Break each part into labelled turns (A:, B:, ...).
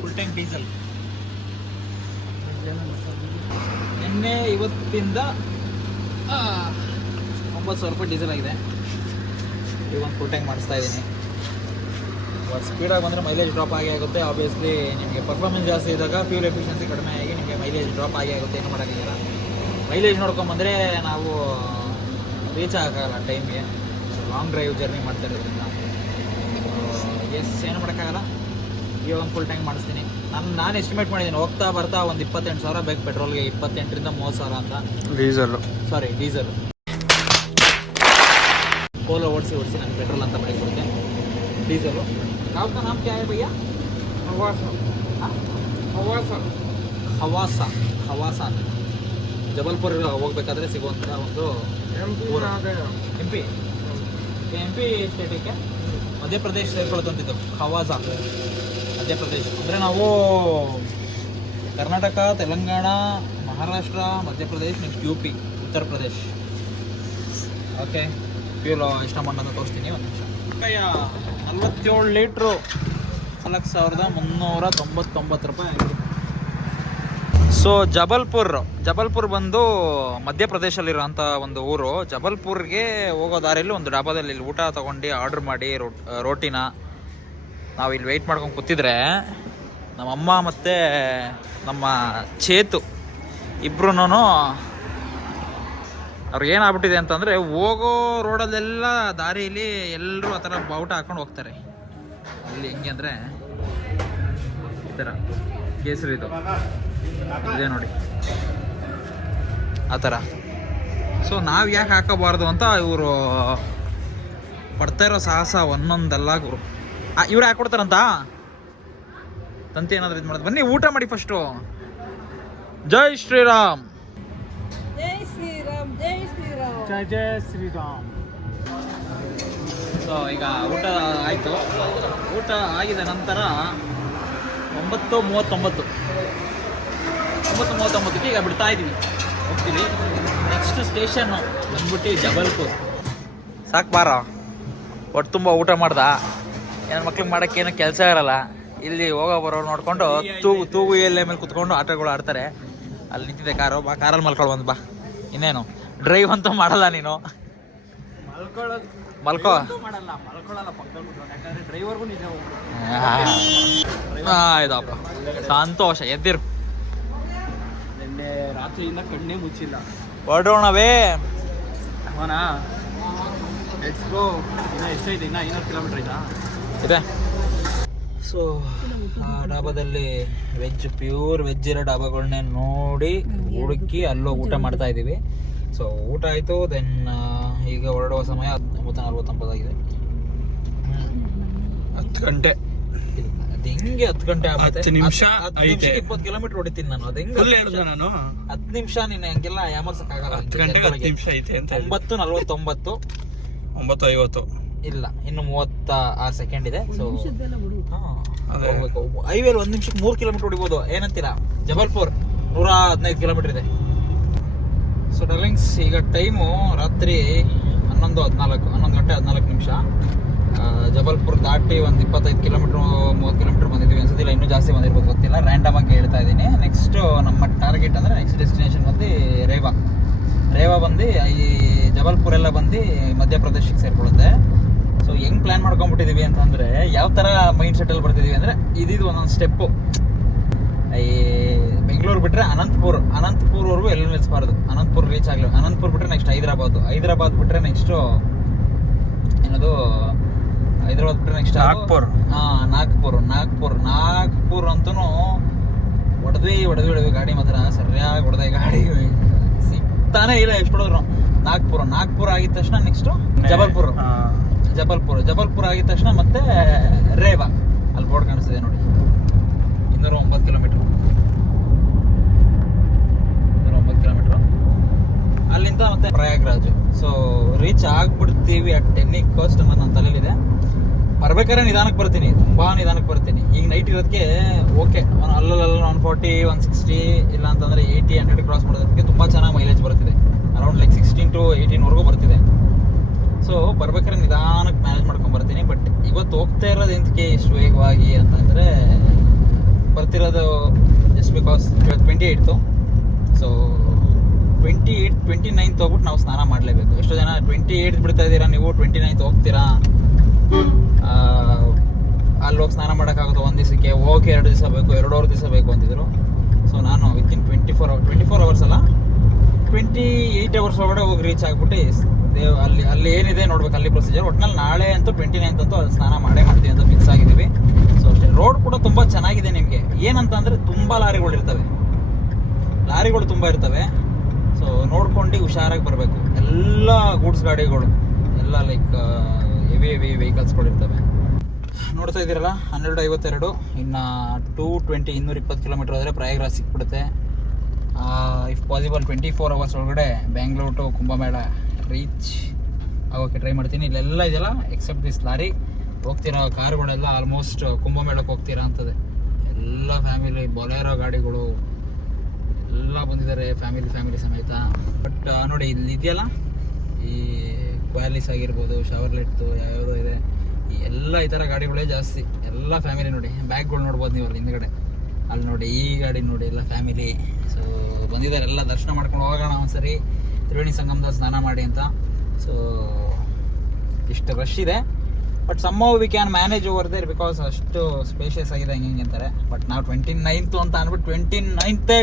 A: Full tank diesel ನಿನ್ನೆ ಇವತ್ತಿಂದ ಒಂಬತ್ತು ಸಾವಿರ ರೂಪಾಯಿ ಡೀಸೆಲ್ ಆಗಿದೆ. ಈಗ ಒಂದು ಫುಲ್ ಟ್ಯಾಂಕ್ ಮಾಡಿಸ್ತಾ ಇದ್ದೀನಿ. ಬಟ್ ಸ್ಪೀಡಾಗಿ ಬಂದರೆ ಮೈಲೇಜ್ ಡ್ರಾಪ್ ಆಗಿ ಆಗುತ್ತೆ. ಆಬ್ವಿಯಸ್ಲಿ ನಿಮಗೆ ಪರ್ಫಾರ್ಮೆನ್ಸ್ ಜಾಸ್ತಿ ಇದ್ದಾಗ ಫ್ಯೂಲ್ ಎಫಿಷಿಯನ್ಸಿ ಕಡಿಮೆ ಆಗಿ ನಿಮಗೆ ಮೈಲೇಜ್ ಡ್ರಾಪ್ ಆಗಿ ಆಗುತ್ತೆ. ಏನು ಮಾಡೋಕ್ಕಾಗಿಲ್ಲ ಮೈಲೇಜ್ ನೋಡ್ಕೊಂಬಂದರೆ ನಾವು ರೀಚ್ ಆಗೋಲ್ಲ ಟೈಮ್ಗೆ ಲಾಂಗ್ ಡ್ರೈವ್ ಜರ್ನಿ ಮಾಡ್ತಾ ಇರೋದ್ರಿಂದ. ಎಸ್ ಏನು ಮಾಡೋಕ್ಕಾಗಲ್ಲ ಒಂದು ಫುಲ್ ಟ್ಯಾಂಕ್ ಮಾಡಿಸ್ತೀನಿ. ನಾನು ನಾನು ಎಸ್ಟಿಮೇಟ್ ಮಾಡಿದ್ದೀನಿ ಹೋಗ್ತಾ ಬರ್ತಾ ಒಂದು ಇಪ್ಪತ್ತೆಂಟು ಸಾವಿರ ಬೇಕು ಪೆಟ್ರೋಲ್ಗೆ ಇಪ್ಪತ್ತೆಂಟರಿಂದ ಮೂವತ್ತು ಸಾವಿರ ಅಂತ.
B: ಡೀಸೆಲ್.
A: ಸಾರಿ ಡೀಸೆಲ್. ಪೋಲೋ ಓಡಿಸಿ ಓಡಿಸಿ ನಾನು ಪೆಟ್ರೋಲ್ ಅಂತ ಬೈಕ್ ಕೊಡುತ್ತೆ ಡೀಸೆಲು. ಯಾವ ನಾಮ ಕ್ಯಾ ಭಯ್ಯ?
B: ಹವಾಸ? ಹವಾಸ.
A: ಹವಾಸ. ಹವಾಸ ಅಂತ. ಜಬಲ್ಪುರ್ ಹೋಗ್ಬೇಕಾದ್ರೆ ಸಿಗುವಂಥ ಒಂದು
B: ಎಂ ಪಿ
A: ಎಂ ಪಿ? ಸ್ಟೇಟಿಗೆ ಮಧ್ಯಪ್ರದೇಶ ಸೇರ್ಕೊಳ್ಳೋದಂತಿದ್ದು. ಖವಾಸ ಮಧ್ಯಪ್ರದೇಶ. ಅಂದರೆ ನಾವು Karnataka, Telangana, Maharashtra, Madhya Pradesh next U P Uttar Pradesh. Okay fuel ಇಷ್ಟ ಮಾಡೋದನ್ನ ತೋರಿಸ್ತೀನಿ ಒಂದು ನಿಮಿಷ. ನಲ್ವತ್ತೇಳು ಲೀಟ್ರು. ನಾಲ್ಕು ಸಾವಿರದ ಮುನ್ನೂರ ತೊಂಬತ್ತೊಂಬತ್ತು ರೂಪಾಯಿ ಆಗಿದೆ. ಸೊ ಜಬಲ್ಪುರ್ ಜಬಲ್ಪುರ್ ಬಂದು ಮಧ್ಯಪ್ರದೇಶಲ್ಲಿರೋಂಥ ಒಂದು ಊರು. ಜಬಲ್ಪುರ್ಗೆ ಹೋಗೋ ದಾರಿಯಲ್ಲಿ ಒಂದು ಡಾಬಾದಲ್ಲಿ ಊಟ ತೊಗೊಂಡು ಆರ್ಡ್ರ್ ಮಾಡಿ ರೋಟಿನ ನಾವು ಇಲ್ಲಿ ವೆಯ್ಟ್ ಮಾಡ್ಕೊಂಡು ಕೂತಿದ್ರೆ ನಮ್ಮಮ್ಮ ಮತ್ತು ನಮ್ಮ ಚೇತು ಇಬ್ರು ಅವ್ರಿಗೆ ಏನಾಗ್ಬಿಟ್ಟಿದೆ ಅಂತಂದರೆ ಹೋಗೋ ರೋಡಲ್ಲೆಲ್ಲ ದಾರಿಯಲ್ಲಿ ಎಲ್ಲರೂ ಆ ಥರ ಬಾವುಟ ಹಾಕೊಂಡು ಹೋಗ್ತಾರೆ. ಅಲ್ಲಿ ಹೆಂಗೆ ಅಂದರೆ ಈ ಥರ ಕೇಸರಿ ಇದು. ಇದೆ ನೋಡಿ. ಆ ಥರ. ಸೊ ನಾವು ಯಾಕೆ ಹಾಕೋಬಾರ್ದು ಅಂತ ಇವರು ಪಡ್ತಾ ಇರೋ ಸಾಹಸ ಒಂದೊಂದಲ್ಲ ಗುರು. ಇವ್ರು ಯಾಕೆ ಕೊಡ್ತಾರಂತ? ತಂತಿ ಏನಾದ್ರು ಇದು ಮಾಡೋದು. ಬನ್ನಿ ಊಟ ಮಾಡಿ ಫಸ್ಟು ಜೈ ಶ್ರೀರಾಮ್.
C: ಜೈ ಶ್ರೀರಾಮ್ ಜೈ ಶ್ರೀರಾಮ್.
B: ಜಯ ಜಯ ಶ್ರೀರಾಮ್.
A: ಸೊ ಈಗ ಊಟ ಆಯಿತು. ಊಟ ಆಗಿದ ನಂತರ ಒಂಬತ್ತು ಮೂವತ್ತೊಂಬತ್ತು. ಒಂಬತ್ತು ಮೂವತ್ತೊಂಬತ್ತಕ್ಕೆ ಈಗ ಬಿಡ್ತಾ ಇದ್ದೀವಿ ಹೋಗ್ತೀವಿ. ನೆಕ್ಸ್ಟ್ ಸ್ಟೇಷನ್ನು ಬಂದ್ಬಿಟ್ಟು ಜಬಲ್ಪುರ್. ಸಾಕು ಬಾರ. ಒಟ್ಟು ತುಂಬ ಊಟ ಮಾಡ್ದ? ಮಕ್ಳಿಗೆ ಮಾಡೋಕ್ಕೆ ಏನೋ ಕೆಲಸ ಇರಲ್ಲ. ಇಲ್ಲಿ ಹೋಗೋ ಬರೋ ನೋಡ್ಕೊಂಡು ತೂಗು ತೂಗು ಎಲ್ಲೆ ಮೇಲೆ ಕುತ್ಕೊಂಡು ಆಟಗಳು ಆಡ್ತಾರೆ. ಅಲ್ಲಿ ನಿಂತಿದೆ ಕಾರು, ಬಾ, ಕಾರಲ್ಲಿ ಮಲ್ಕೊಳ್ಳೋ ಒಂದು ಬಾ. ಇನ್ನೇನು? ಡ್ರೈವ್ ಅಂತೂ ಮಾಡಲ್ಲ ನೀನು. ಮಲ್ಕೋ. ಆಯ್ತಪ್ಪ ಸಂತೋಷ, ಎದ್ದಿರು.
B: ರಾತ್ರಿಯಿಂದ ಕಣ್ಣೇ ಮುಚ್ಚಿಲ್ಲ
A: ಹೊರಡೋಣವೇ
B: ಅವನಾ ಇನ್ನ ಎಷ್ಟೈತೆ ಇನ್ನ ಐನೂರು ಕಿಲೋಮೀಟರ್ ಐತಾ
A: ಇದೆ. ಸೊ ಆ ಡಾಬಾದಲ್ಲಿ ವೆಜ್ ಪ್ಯೂರ್ ವೆಜ್ ಇರೋ ಡಾಬಾಗಳನ್ನೇ ನೋಡಿ ಹುಡುಕಿ ಅಲ್ಲೋಗಿ ಊಟ ಮಾಡ್ತಾ ಇದ್ದೀವಿ. ಸೊ ಊಟ ಆಯಿತು ದೆನ್ ಈಗ ಹೊರಡುವ ಸಮಯ ಒಂಬತ್ತು ನಲ್ವತ್ತೊಂಬತ್ತಾಗಿದೆ.
B: ಹತ್ತು ಗಂಟೆ.
A: ಅದು ಹೆಂಗೆ ಹತ್ತು ಗಂಟೆ ಆಗುತ್ತೆ?
B: ಹತ್ತು ನಿಮಿಷ ಐತೆ.
A: ಇಪ್ಪತ್ತು ಕಿಲೋಮೀಟರ್ ಹೊಡಿತೀನಿ ನಾನು. ಅದು ಹೆಂಗೆ
B: ನಾನು.
A: ಹತ್ತು ನಿಮಿಷ ನೀನು ಹಂಗೆಲ್ಲ ಯಾಮರ್ಸಕ್ಕಾಗಲ್ಲ
B: ಹತ್ತು ಗಂಟೆಗೆ ಹತ್ತು ನಿಮಿಷ ಐತೆ ಅಂತ.
A: ಒಂಬತ್ತು ನಲ್ವತ್ತೊಂಬತ್ತು.
B: ಒಂಬತ್ತು ಐವತ್ತು.
A: ಇಲ್ಲ ಇನ್ನು ಮೂವತ್ತ ಆರು ಸೆಕೆಂಡ್ ಇದೆ ಸೊ ಹೈವೇಲಿ ಒಂದ್ ನಿಮಿಷಕ್ಕೆ ಮೂರು ಕಿಲೋಮೀಟರ್ ಹೊಡಿಬೋದು ಏನಂತೀರಾ? ಜಬಲ್ಪುರ್ ನೂರ ಹದಿನೈದು ಕಿಲೋಮೀಟರ್ ಇದೆ. ಸೊ ಡರ್ಲಿಂಗ್ಸ್ ಈಗ ಟೈಮು ರಾತ್ರಿ ಹನ್ನೊಂದು ಹದಿನಾಲ್ಕು ಹನ್ನೊಂದು ಗಂಟೆ ಹದಿನಾಲ್ಕು ನಿಮಿಷ. ಜಬಲ್ಪುರ್ ದಾಟಿ ಒಂದು ಇಪ್ಪತ್ತೈದು ಕಿಲೋಮೀಟ್ರ್ ಮೂವತ್ತು ಕಿಲೋಮೀಟರ್ ಬಂದಿದ್ದೀವಿ ಅನ್ಸೋದಿಲ್ಲ ಇನ್ನೂ ಜಾಸ್ತಿ ಬಂದಿರ್ಬೋದು ಗೊತ್ತಿಲ್ಲ. ರ್ಯಾಂಡಮ್ ಆಗಿ ಹೇಳ್ತಾ ಇದ್ದೀನಿ. ನೆಕ್ಸ್ಟ್ ನಮ್ಮ ಟಾರ್ಗೆಟ್ ಅಂದರೆ ನೆಕ್ಸ್ಟ್ ಡೆಸ್ಟಿನೇಷನ್ ಬಂದು ರೇವಾ. ರೇವಾ ಬಂದು ಈ ಜಬಲ್ಪುರ್ ಎಲ್ಲ ಬಂದು ಮಧ್ಯಪ್ರದೇಶಕ್ಕೆ ಸೇರ್ಕೊಳ್ಳುತ್ತೆ. ಸೊ ಹೆಂಗ್ ಪ್ಲಾನ್ ಮಾಡ್ಕೊಂಡ್ಬಿಟ್ಟಿದೀವಿ ಅಂತಂದ್ರೆ ಯಾವ ತರ ಮೈಂಡ್ ಸೆಟ್ ಅಲ್ಲಿ ಬರ್ತಿದೀವಿ ಅಂದ್ರೆ ಇದಿದು ಒಂದೊಂದು ಸ್ಟೆಪ್ಪು ಈ ಬೆಂಗಳೂರು ಬಿಟ್ರೆ ಅನಂತಪುರ್ ಅನಂತಪುರ್ವರೆಗೂ ಎಲ್ಲೂ ನಿಲ್ಲಿಸಬಾರ್ದು ಅನಂತಪುರ್ ರೀಚ್ ಆಗಲಿ ಅನಂತಪುರ್ ಬಿಟ್ರೆ ನೆಕ್ಸ್ಟ್ ಹೈದರಾಬಾದ್ ಹೈದರಾಬಾದ್ ಬಿಟ್ರೆ ನೆಕ್ಸ್ಟು ಏನದು ಹೈದರಾಬಾದ್ ಬಿಟ್ರೆ ನೆಕ್ಸ್ಟ್
B: ನಾಗ್ಪುರ್.
A: ಹಾ ನಾಗ್ಪುರ್ ನಾಗ್ಪುರ್ ನಾಗ್ಪುರ್ ಅಂತೂ ಹೊಡೆದ್ವಿ ಹೊಡೆದ್ವಿ ಹೊಡೆದ್ವಿ ಗಾಡಿ ಮಾತ್ರ ಸರಿಯಾಗಿ ಹೊಡೆದ ಗಾಡಿ. ಸಿಗ್ತಾನೆ ಇಲ್ಲ ಎಷ್ಟು ಹೊಡೆದ್ರು. ನಾಗ್ಪುರ ನಾಗ್ಪುರ ಆಗಿದ ತಕ್ಷಣ ನೆಕ್ಸ್ಟ್ ಜಬಲ್ಪುರ್. ಜಬಲ್ಪುರ್. ಜಬಲ್ಪುರ ಆಗಿದ ತಕ್ಷಣ ಮತ್ತೆ ರೇವಾ. ಅಲ್ಲಿ ಬೋರ್ಡ್ ಕಾಣಿಸ್ತಿದೆ ನೋಡಿ. ಇನ್ನೂರ ಒಂಬತ್ತು ಕಿಲೋಮೀಟರ್. ಇನ್ನೂರ ಒಂಬತ್ತು ಕಿಲೋಮೀಟ್ರ್. ಅಲ್ಲಿಂದ ಮತ್ತೆ ಪ್ರಯಾಗ್ರಾಜ್. ಸೊ ರೀಚ್ ಆಗ್ಬಿಡ್ತೀವಿ ಅಟ್ ಟೆನ್ನಿಗೆ ಕೋಸ್ಟ್ ಅನ್ನೋ ನನ್ನ ತಲೆಯಲ್ಲಿದೆ. ಬರ್ಬೇಕಾದ್ರೆ ನಿಧಾನಕ್ಕೆ ಬರ್ತೀನಿ. ತುಂಬಾ ನಿಧಾನಕ್ಕೆ ಬರ್ತೀನಿ. ಈಗ ನೈಟ್ ಇರೋದಕ್ಕೆ ಓಕೆ ಅಲ್ಲಲ್ಲ ಒನ್ ಫಾರ್ಟಿ ಒನ್ ಸಿಕ್ಸ್ಟಿ ಇಲ್ಲ ಅಂತಂದ್ರೆ ಏಯ್ಟಿ ಹಂಡ್ರೆಡ್ ಕ್ರಾಸ್ ಮಾಡೋದಕ್ಕೆ ತುಂಬ ಚೆನ್ನಾಗಿ ಮೈಲೇಜ್ ಬರ್ತಿದೆ ಅರೌಂಡ್ ಲೈಕ್ ಸಿಕ್ಸ್ಟೀನ್ ಟು ಏಯ್ಟೀನ್ವರೆಗೂ ಬರ್ತಿದೆ. ಸೊ ಬರ್ಬೇಕಾದ್ರೆ ನಿಧಾನಕ್ಕೆ ಮ್ಯಾನೇಜ್ ಮಾಡ್ಕೊಂಡು ಬರ್ತೀನಿ ಬಟ್ ಇವತ್ತು ಹೋಗ್ತಾ ಇರೋದು ಎಂತಕ್ಕೆ ಇಷ್ಟು ವೇಗವಾಗಿ ಅಂತಂದರೆ ಬರ್ತಿರೋದು ಜಸ್ಟ್ ಬಿಕಾಸ್ ಇವತ್ತು twenty eighth so twenty eight twenty ninth ಹೋಗ್ಬಿಟ್ಟು ನಾವು ಸ್ನಾನ ಮಾಡಲೇಬೇಕು. ಎಷ್ಟೋ ಜನ ಟ್ವೆಂಟಿ ಏಯ್ಟ್ ಬಿಡ್ತಾ ಇದ್ದೀರಾ, ನೀವು ಟ್ವೆಂಟಿ ನೈನ್ತ್ ಹೋಗ್ತೀರಾ? ಅಲ್ಲಿ ಹೋಗಿ ಸ್ನಾನ ಮಾಡೋಕ್ಕಾಗುತ್ತೆ ಒಂದು ದಿವಸಕ್ಕೆ ಹೋಗಕ್ಕೆ ಎರಡು ದಿವಸ ಬೇಕು, ಎರಡೂವರೆ ದಿವಸ ಬೇಕು ಅಂತಿದ್ರು. ಸೊ ನಾನು within twenty four hour twenty four hours ಅಲ್ಲ ಟ್ವೆಂಟಿ ಏಯ್ಟ್ ಅವರ್ಸ್ ಒಳಗಡೆ ಹೋಗಿ ರೀಚ್ ಆಗ್ಬಿಟ್ಟು ದೇವ್ ಅಲ್ಲಿ ಅಲ್ಲಿ ಏನಿದೆ ನೋಡ್ಬೇಕು, ಅಲ್ಲಿ ಪ್ರೊಸೀಜರ್ ಒಟ್ನಲ್ಲಿ ನಾಳೆ ಅಂತೂ ಟ್ವೆಂಟಿ ನೈನ್ತ್ ಅಂತೂ ಅಲ್ಲಿ ಸ್ನಾನ ಮಾಡೇ ಮಾಡ್ತೀವಿ ಅಂತ ಫಿಕ್ಸ್ ಆಗಿದ್ದೀವಿ. ಸೊ ರೋಡ್ ಕೂಡ ತುಂಬ ಚೆನ್ನಾಗಿದೆ ನಿಮಗೆ. ಏನಂತ ಅಂದರೆ ತುಂಬ ಲಾರಿಗಳು ಇರ್ತವೆ. ಲಾರಿಗಳು ತುಂಬ ಇರ್ತವೆ. ಸೊ ನೋಡ್ಕೊಂಡು ಹುಷಾರಾಗಿ ಬರಬೇಕು. ಎಲ್ಲ ಗೂಡ್ಸ್ ಗಾಡಿಗಳು, ಎಲ್ಲ ಲೈಕ್ ಹೆವಿ ಹೆವಿ ವೆಹಿಕಲ್ಸ್ಗಳಿರ್ತವೆ ನೋಡ್ತಾ ಇದ್ದೀರಲ್ಲ, ಹನ್ನೆರಡು ಐವತ್ತೆರಡು, ಇನ್ನು ಟೂ ಟ್ವೆಂಟಿ ಇನ್ನೂರ ಇಪ್ಪತ್ತು ಕಿಲೋಮೀಟರ್ ಆದರೆ ಪ್ರಯಾಗ್ರಾಜ್ ಸಿಕ್ಬಿಡುತ್ತೆ. If possible twenty four hours ಒಳಗಡೆ ಬ್ಯಾಂಗ್ಳೂರ್ ಟು ಕುಂಭಮೇಳ ರೀಚ್ ಆಗೋಕ್ಕೆ ಟ್ರೈ ಮಾಡ್ತೀನಿ. ಇಲ್ಲೆಲ್ಲ ಇದೆಯಲ್ಲ ಎಕ್ಸೆಪ್ಟ್ ದಿಸ್ ಲಾರಿ, ಹೋಗ್ತಿರೋ ಕಾರುಗಳೆಲ್ಲ ಆಲ್ಮೋಸ್ಟ್ ಕುಂಭಮೇಳಕ್ಕೆ ಹೋಗ್ತೀರಾ ಅಂತದೆ. ಎಲ್ಲ ಫ್ಯಾಮಿಲಿ ಬೊಲೆರೋ ಗಾಡಿಗಳು, ಎಲ್ಲ ಬಂದಿದ್ದಾರೆ ಫ್ಯಾಮಿಲಿ ಫ್ಯಾಮಿಲಿ ಸಮೇತ. ಬಟ್ ನೋಡಿ, ಇಲ್ಲಿ ಇದೆಯಲ್ಲ, ಈ ಕ್ವಾಲಿಸ್ ಆಗಿರ್ಬೋದು ಶವರ್ಲೆಟ್ದು ಯಾವ್ಯಾವ ಇದೆ. ಈ ಎಲ್ಲ ಈ ಥರ ಗಾಡಿಗಳೇ ಜಾಸ್ತಿ. ಎಲ್ಲ ಫ್ಯಾಮಿಲಿ ನೋಡಿ ಬ್ಯಾಗ್ಗಳು ನೋಡ್ಬೋದು ನೀವು ಅಲ್ಲಿ ಹಿಂದ್ಗಡೆ. ಅಲ್ಲಿ ನೋಡಿ, ಈ ಗಾಡಿ ನೋಡಿ ಎಲ್ಲ ಫ್ಯಾಮಿಲಿ ಸೊ ಬಂದಿದ್ದಾರೆ ಎಲ್ಲ, ದರ್ಶನ ಮಾಡ್ಕೊಂಡು ಹೋಗೋಣ ಒಂದ್ಸರಿ. ತ್ರಿವೇಣಿ ಸಂಗಮದ ಸ್ನಾನ ಮಾಡಿ ಅಂತ. ಸೊ ಇಷ್ಟು ರಶ್ ಇದೆ. But somehow we can manage over there because ಅಷ್ಟು ಸ್ಪೇಷಿಯಸ್ ಆಗಿದೆ ಹಿಂಗೆ ಹಿಂಗೆ ಅಂತಾರೆ. ಬಟ್ ನಾವು ಟ್ವೆಂಟಿ ನೈನ್ತು ಅಂತ ಅಂದ್ಬಿಟ್ಟು ಟ್ವೆಂಟಿ ನೈನ್ತೇ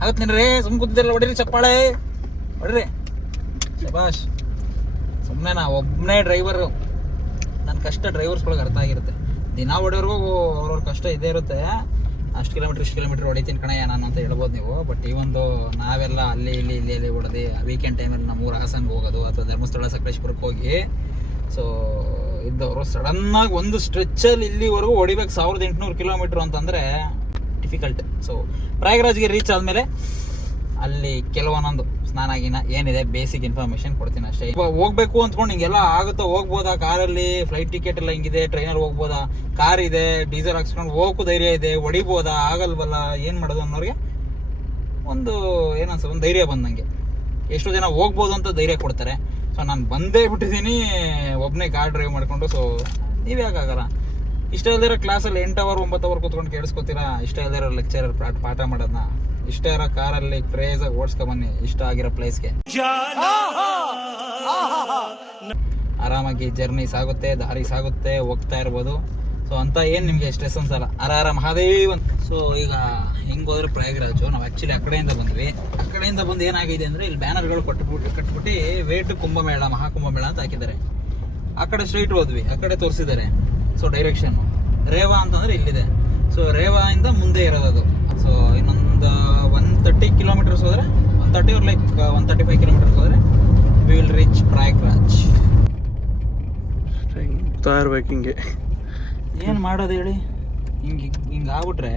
A: ಆಗತ್ತೆ ನಿನ್ರಿ, ಸುಮ್ ಕೂತಿದ್ದಿರಲ್ಲ, ಹೊಡಿರಿ ಚಪ್ಪಾಳೆ. ಹೊಡಿರಿ. ಶಬಾಷ್. ಸುಮ್ಮನೆ ನಾ ಒಬ್ಬನೇ ಡ್ರೈವರು ನನ್ನ ಕಷ್ಟ ಡ್ರೈವರ್ಸ್ಗಳಿಗೆ ಅರ್ಥ ಆಗಿರುತ್ತೆ. ದಿನ ಹೊಡೆಯೋರ್ಗು ಅವ್ರವ್ರ ಕಷ್ಟ ಇದೇ ಇರುತ್ತೆ. ಅಷ್ಟು ಕಿಲೋಮೀಟ್ರ್ ಇಷ್ಟು ಕಿಲೋಮೀಟ್ರ್ ಹೊಡಿತೀನಿ ಕಣಯ್ಯ ನಾನು ಅಂತ ಹೇಳ್ಬೋದು ನೀವು. ಬಟ್ ಈ ಒಂದು ನಾವೆಲ್ಲ ಅಲ್ಲಿ, ಇಲ್ಲಿ ಇಲ್ಲಿ ಇಲ್ಲಿ ಹೊಡೆದು ವೀಕೆಂಡ್ ಟೈಮಲ್ಲಿ ನಮ್ಮೂರು ಹಾಸನ್ಗೆ ಹೋಗೋದು, ಅಥವಾ ಧರ್ಮಸ್ಥಳ, ಸಕಲೇಶ್ಪುರಕ್ಕೆ ಹೋಗಿ. ಸೊ ಇದ್ದವರು ಸಡನ್ನಾಗಿ ಒಂದು ಸ್ಟ್ರೆಚ್ಚಲ್ಲಿ ಇಲ್ಲಿವರೆಗೂ ಹೊಡಿಬೇಕು ಸಾವಿರದ ಎಂಟುನೂರು ಕಿಲೋಮೀಟ್ರ್ ಅಂತಂದರೆ ಡಿಫಿಕಲ್ಟ್ ಸೊ ಪ್ರಯಾಗರಾಜ್ಗೆ ರೀಚ್ ಆದಮೇಲೆ ಅಲ್ಲಿ ಕೆಲವೊಂದೊಂದು ಸ್ನಾನ ಗಿನ ಏನಿದೆ ಬೇಸಿಕ್ ಇನ್ಫಾರ್ಮೇಶನ್ ಕೊಡ್ತೀನಿ ಅಷ್ಟೇ. ಇವಾಗ ಹೋಗ್ಬೇಕು ಅಂದ್ಕೊಂಡು ಹಿಂಗೆಲ್ಲ ಆಗುತ್ತಾ? ಹೋಗ್ಬೋದಾ ಕಾರಲ್ಲಿ? ಫ್ಲೈಟ್ ಟಿಕೆಟ್ ಎಲ್ಲ ಹಿಂಗಿದೆ ಟ್ರೈನಲ್ಲಿ ಹೋಗ್ಬೋದಾ? ಕಾರ್ ಇದೆ ಡೀಸೆಲ್ ಹಾಕ್ಸ್ಕೊಂಡು ಹೋಗೋ ಧೈರ್ಯ ಇದೆ, ಹೊಡಿಬೋದಾ? ಆಗಲ್ವಲ್ಲ? ಏನು ಮಾಡೋದು ಅನ್ನೋರಿಗೆ ಒಂದು ಏನನ್ಸ ಒಂದು ಧೈರ್ಯ ಬಂದಂಗೆ. ಎಷ್ಟೋ ಜನ ಹೋಗ್ಬೋದು ಅಂತ ಧೈರ್ಯ ಕೊಡ್ತಾರೆ. ಸೊ ನಾನು ಬಂದೇ ಬಿಟ್ಟಿದ್ದೀನಿ ಒಬ್ಬನೇ ಕಾರ್ ಡ್ರೈವ್ ಮಾಡಿಕೊಂಡು. ಸೊ ನೀವೇ ಯಾಕಾಗಲ್ಲ ಇಷ್ಟ ಇಲ್ದಿರೋ ಕ್ಲಾಸಲ್ಲಿ ಎಂಟು ಅವರ್ ಒಂಬತ್ತು ಅವರ್ ಕೂತ್ಕೊಂಡು ಕೇಳಿಸ್ಕೊತೀರಾ? ಇಷ್ಟ ಇಲ್ದಿರೋ ಲೆಕ್ಚರರ್ ಪಾಠ ಪಾಠ ಮಾಡೋದನ್ನ ಇಷ್ಟ ಇರೋ ಕಾರಲ್ಲಿ ಓಡಿಸ್ಕೊ ಬನ್ನಿ. ಇಷ್ಟ ಆಗಿರೋ ಪ್ಲೇಸ್ಗೆ ಆರಾಮಾಗಿ ಜರ್ನಿ ಸಾಗುತ್ತೆ, ದಾರಿ ಸಾಗುತ್ತೆ, ಹೋಗ್ತಾ ಇರ್ಬೋದು. ಸೊ ಅಂತ ಏನು ನಿಮಗೆ ಸ್ಟ್ರೆಸ್ ಅನ್ಸಲ್ಲ. ಆರಾರ ಮಹಾದೇವ್ ಅಂತ. ಸೊ ಈಗ ಹಿಂಗೆ ಹೋದ್ರೆ ಪ್ರಯಾಗರಾಜು. ನಾವು ಆ್ಯಕ್ಚುಲಿ ಆ ಕಡೆಯಿಂದ ಬಂದ್ವಿ. ಆ ಕಡೆಯಿಂದ ಬಂದು ಏನಾಗಿದೆ ಅಂದರೆ, ಇಲ್ಲಿ ಬ್ಯಾನರ್ಗಳು ಕಟ್ಬಿಟ್ಟು ಕಟ್ಬಿಟ್ಟು ವೇಟ್ ಕುಂಭಮೇಳ ಮಹಾಕುಂಭಮೇಳ ಅಂತ ಹಾಕಿದ್ದಾರೆ. ಆ ಕಡೆ ಸ್ಟ್ರೈಟ್ ಹೋದ್ವಿ. ಆ ಕಡೆ ತೋರಿಸಿದ್ದಾರೆ. ಸೊ ಡೈರೆಕ್ಷನ್ ರೇವಾ ಅಂತಂದ್ರೆ ಇಲ್ಲಿದೆ. ಸೊ ರೇವಾ ಇಂದ ಮುಂದೆ ಇರೋದು ಅದು. ಸೊ ಇನ್ನೊಂದು ಒನ್ ತರ್ಟಿ ಕಿಲೋಮೀಟರ್ಸ್ ಹೋದ್ರೆ ಒನ್ ತರ್ಟಿ ಅವ್ರ like one thirty five kilometres ಹೋದ್ರೆ we will reach Prayagraj
B: Raj ಇರ್ಬೇಕು ಹಿಂಗೆ
A: ಏನು ಮಾಡೋದು ಹೇಳಿ? ಹಿಂಗೆ ಹಿಂಗೆ ಆಗ್ಬಿಟ್ರೆ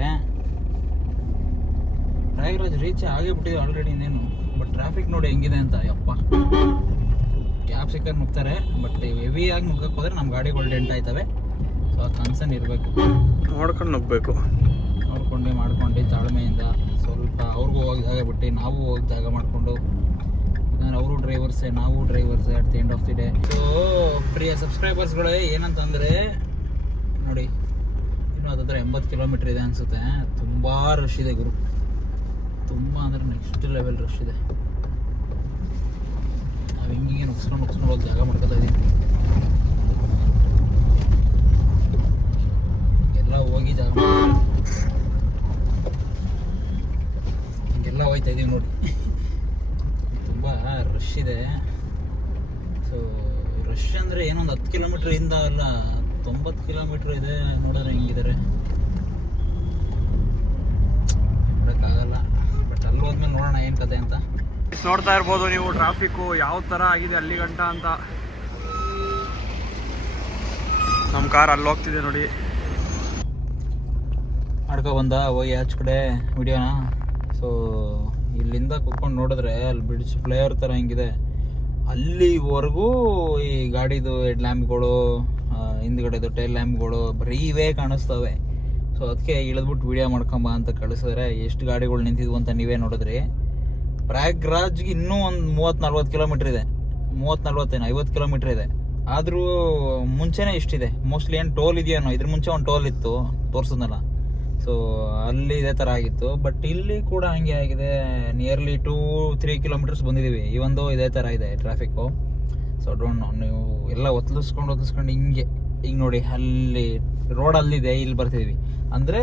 A: ಪ್ರಯಾಗ್ರಾಜ್ ರೀಚ್ ಆಗೇ ಬಿಟ್ಟಿದೆ ಆಲ್ರೆಡಿ ಇನ್ನೇನು. ಬಟ್ ಟ್ರಾಫಿಕ್ ನೋಡಿ ಹೆಂಗಿದೆ ಅಂತ ಯಪ್ಪ. ಕ್ಯಾಬ್ ಸಿಕ್ಕರ್ ಮುಗ್ತಾರೆ ಬಟ್ ಹೆವಿ ಆಗಿ ಮುಗ್ಗಕ್ಕೆ ಹೋದ್ರೆ ನಮ್ಮ ಗಾಡಿಗಳು ಡೆಂಟ್ ಆಯ್ತವೆ ಸೊ ಅದು ಕನ್ಸರ್ನ್ ಇರಬೇಕು.
B: ನೋಡ್ಕೊಂಡು ನುಗ್ಬೇಕು
A: ನೋಡ್ಕೊಂಡು ಮಾಡ್ಕೊಂಡು ತಾಳ್ಮೆಯಿಂದ. ಸ್ವಲ್ಪ ಅವ್ರಿಗೂ ಹೋಗಿ ಜಾಗ ಬಿಟ್ಟು ನಾವು ಹೋಗಿ ಜಾಗ ಮಾಡಿಕೊಂಡು ಯಾಕಂದ್ರೆ ಅವರು ಡ್ರೈವರ್ಸೇ ನಾವು ಡ್ರೈವರ್ಸೇ at the end of the day so ಪ್ರಿಯ ಸಬ್ಸ್ಕ್ರೈಬರ್ಸ್ಗಳೇ ಏನಂತಂದರೆ, ನೋಡಿ, ಇನ್ನು ಅದಾದ್ರೆ ಎಂಬತ್ತು ಕಿಲೋಮೀಟ್ರ್ ಇದೆ ಅನಿಸುತ್ತೆ. ತುಂಬ ರಶ್ ಇದೆ ಗುರು. ತುಂಬ ಅಂದರೆ ನೆಕ್ಸ್ಟ್ ಲೆವೆಲ್ ರಶ್ ಇದೆ. ನಾವು ಹಿಂಗೆ ನುಗ್ಸ್ಕೊಂಡು ನುಗ್ಸ್ಕೊಂಡು ಹೋಗಿ ಜಾಗ ಮಾಡ್ಕೊತಾ ಇದ್ದೀವಿ ಎಲ್ಲ ಹೋಗಿ ಜಾಗ ಮಾಡ್ಕೊತಾ ಇದ್ದೀವಿ ನೋಡಿ. ತುಂಬ ರಶ್ ಇದೆ. ಸೊ ರಶ್ ಅಂದರೆ ಏನೊಂದು ಹತ್ತು ಕಿಲೋಮೀಟ್ರ್ ಇಂದ ಅಲ್ಲ ತೊಂಬತ್ತು ಕಿಲೋಮೀಟ್ರ್ ಇದೆ ನೋಡಿದ್ರೆ ಹೆಂಗಿದ್ದಾರೆ. ನೋಡೋಕ್ಕಾಗಲ್ಲ. ಬಟ್ ಅಲ್ಲಿ ಹೋದ್ಮೇಲೆ ನೋಡೋಣ ಏನು ಕತೆ ಅಂತ.
B: ನೋಡ್ತಾ ಇರ್ಬೋದು ನೀವು ಟ್ರಾಫಿಕ್ಕು ಯಾವ ಥರ ಆಗಿದೆ ಅಲ್ಲಿ ಗಂಟ ಅಂತ. ನಮ್ಮ ಕಾರ್ ಅಲ್ಲಿ ಹೋಗ್ತಿದೆ ನೋಡಿ.
A: ಮಾಡ್ಕೊ ಬಂದ ಹೋಗಿ ಆಚೆ ಕಡೆ ವಿಡಿಯೋನ. ಸೊ ಇಲ್ಲಿಂದ ಕುತ್ಕೊಂಡು ನೋಡಿದ್ರೆ ಅಲ್ಲಿ ಬ್ರಿಡ್ಜ್ ಫ್ಲೈಓವರ್ ಥರ ಹಿಂಗಿದೆ. ಅಲ್ಲಿವರೆಗೂ ಈ ಗಾಡಿದು ಹೆಡ್ ಲ್ಯಾಂಪ್ಗಳು ಹಿಂದ್ಗಡೆದು ಟೈಲ್ ಲ್ಯಾಂಪ್ಗಳು ಬರೀ ಇವೇ ಕಾಣಿಸ್ತವೆ. ಸೊ ಅದಕ್ಕೆ ಇಳಿದ್ಬಿಟ್ಟು ವಿಡಿಯೋ ಮಾಡ್ಕೊಂಬ ಅಂತ ಕಳಿಸಿದ್ರೆ ಎಷ್ಟು ಗಾಡಿಗಳು ನಿಂತಿದ್ವು ಅಂತ ನೀವೇ ನೋಡಿದ್ರಿ. ಪ್ರಯಾಗ್ರಾಜ್ಗೆ ಇನ್ನೂ ಒಂದು ಮೂವತ್ತು ನಲ್ವತ್ತು ಕಿಲೋಮೀಟ್ರ್ ಇದೆ. ಮೂವತ್ತು ನಲ್ವತ್ತೇನು ಐವತ್ತು ಕಿಲೋಮೀಟರ್ ಇದೆ. ಆದರೂ ಮುಂಚೆನೇ ಇಷ್ಟಿದೆ. ಮೋಸ್ಟ್ಲಿ ಏನು ಟೋಲ್ ಇದೆಯೇನೋ ಇದ್ರ ಮುಂಚೆ ಒಂದು ಟೋಲ್ ಇತ್ತು ತೋರಿಸಿದ್ನಲ್ಲ ಸೊ ಅಲ್ಲಿ ಇದೇ ಥರ ಆಗಿತ್ತು. ಬಟ್ ಇಲ್ಲಿ ಕೂಡ ಹಂಗೆ ಆಗಿದೆ. ನಿಯರ್ಲಿ ಟೂ ತ್ರೀ ಕಿಲೋಮೀಟರ್ಸ್ ಬಂದಿದ್ದೀವಿ ಈ ಒಂದು ಇದೇ ಥರ ಇದೆ ಟ್ರಾಫಿಕ್ಕು ಸೊ ಡೋಂಟ್ ನೀವು ಎಲ್ಲ ಒತ್ತಲಿಸ್ಕೊಂಡು ಒತ್ತಲಿಸ್ಕೊಂಡು ಹಿಂಗೆ ಈಗ ನೋಡಿ, ಅಲ್ಲಿ ರೋಡ್ ಅಲ್ಲಿದೆ, ಇಲ್ಲಿ ಬರ್ತಿದ್ವಿ. ಅಂದರೆ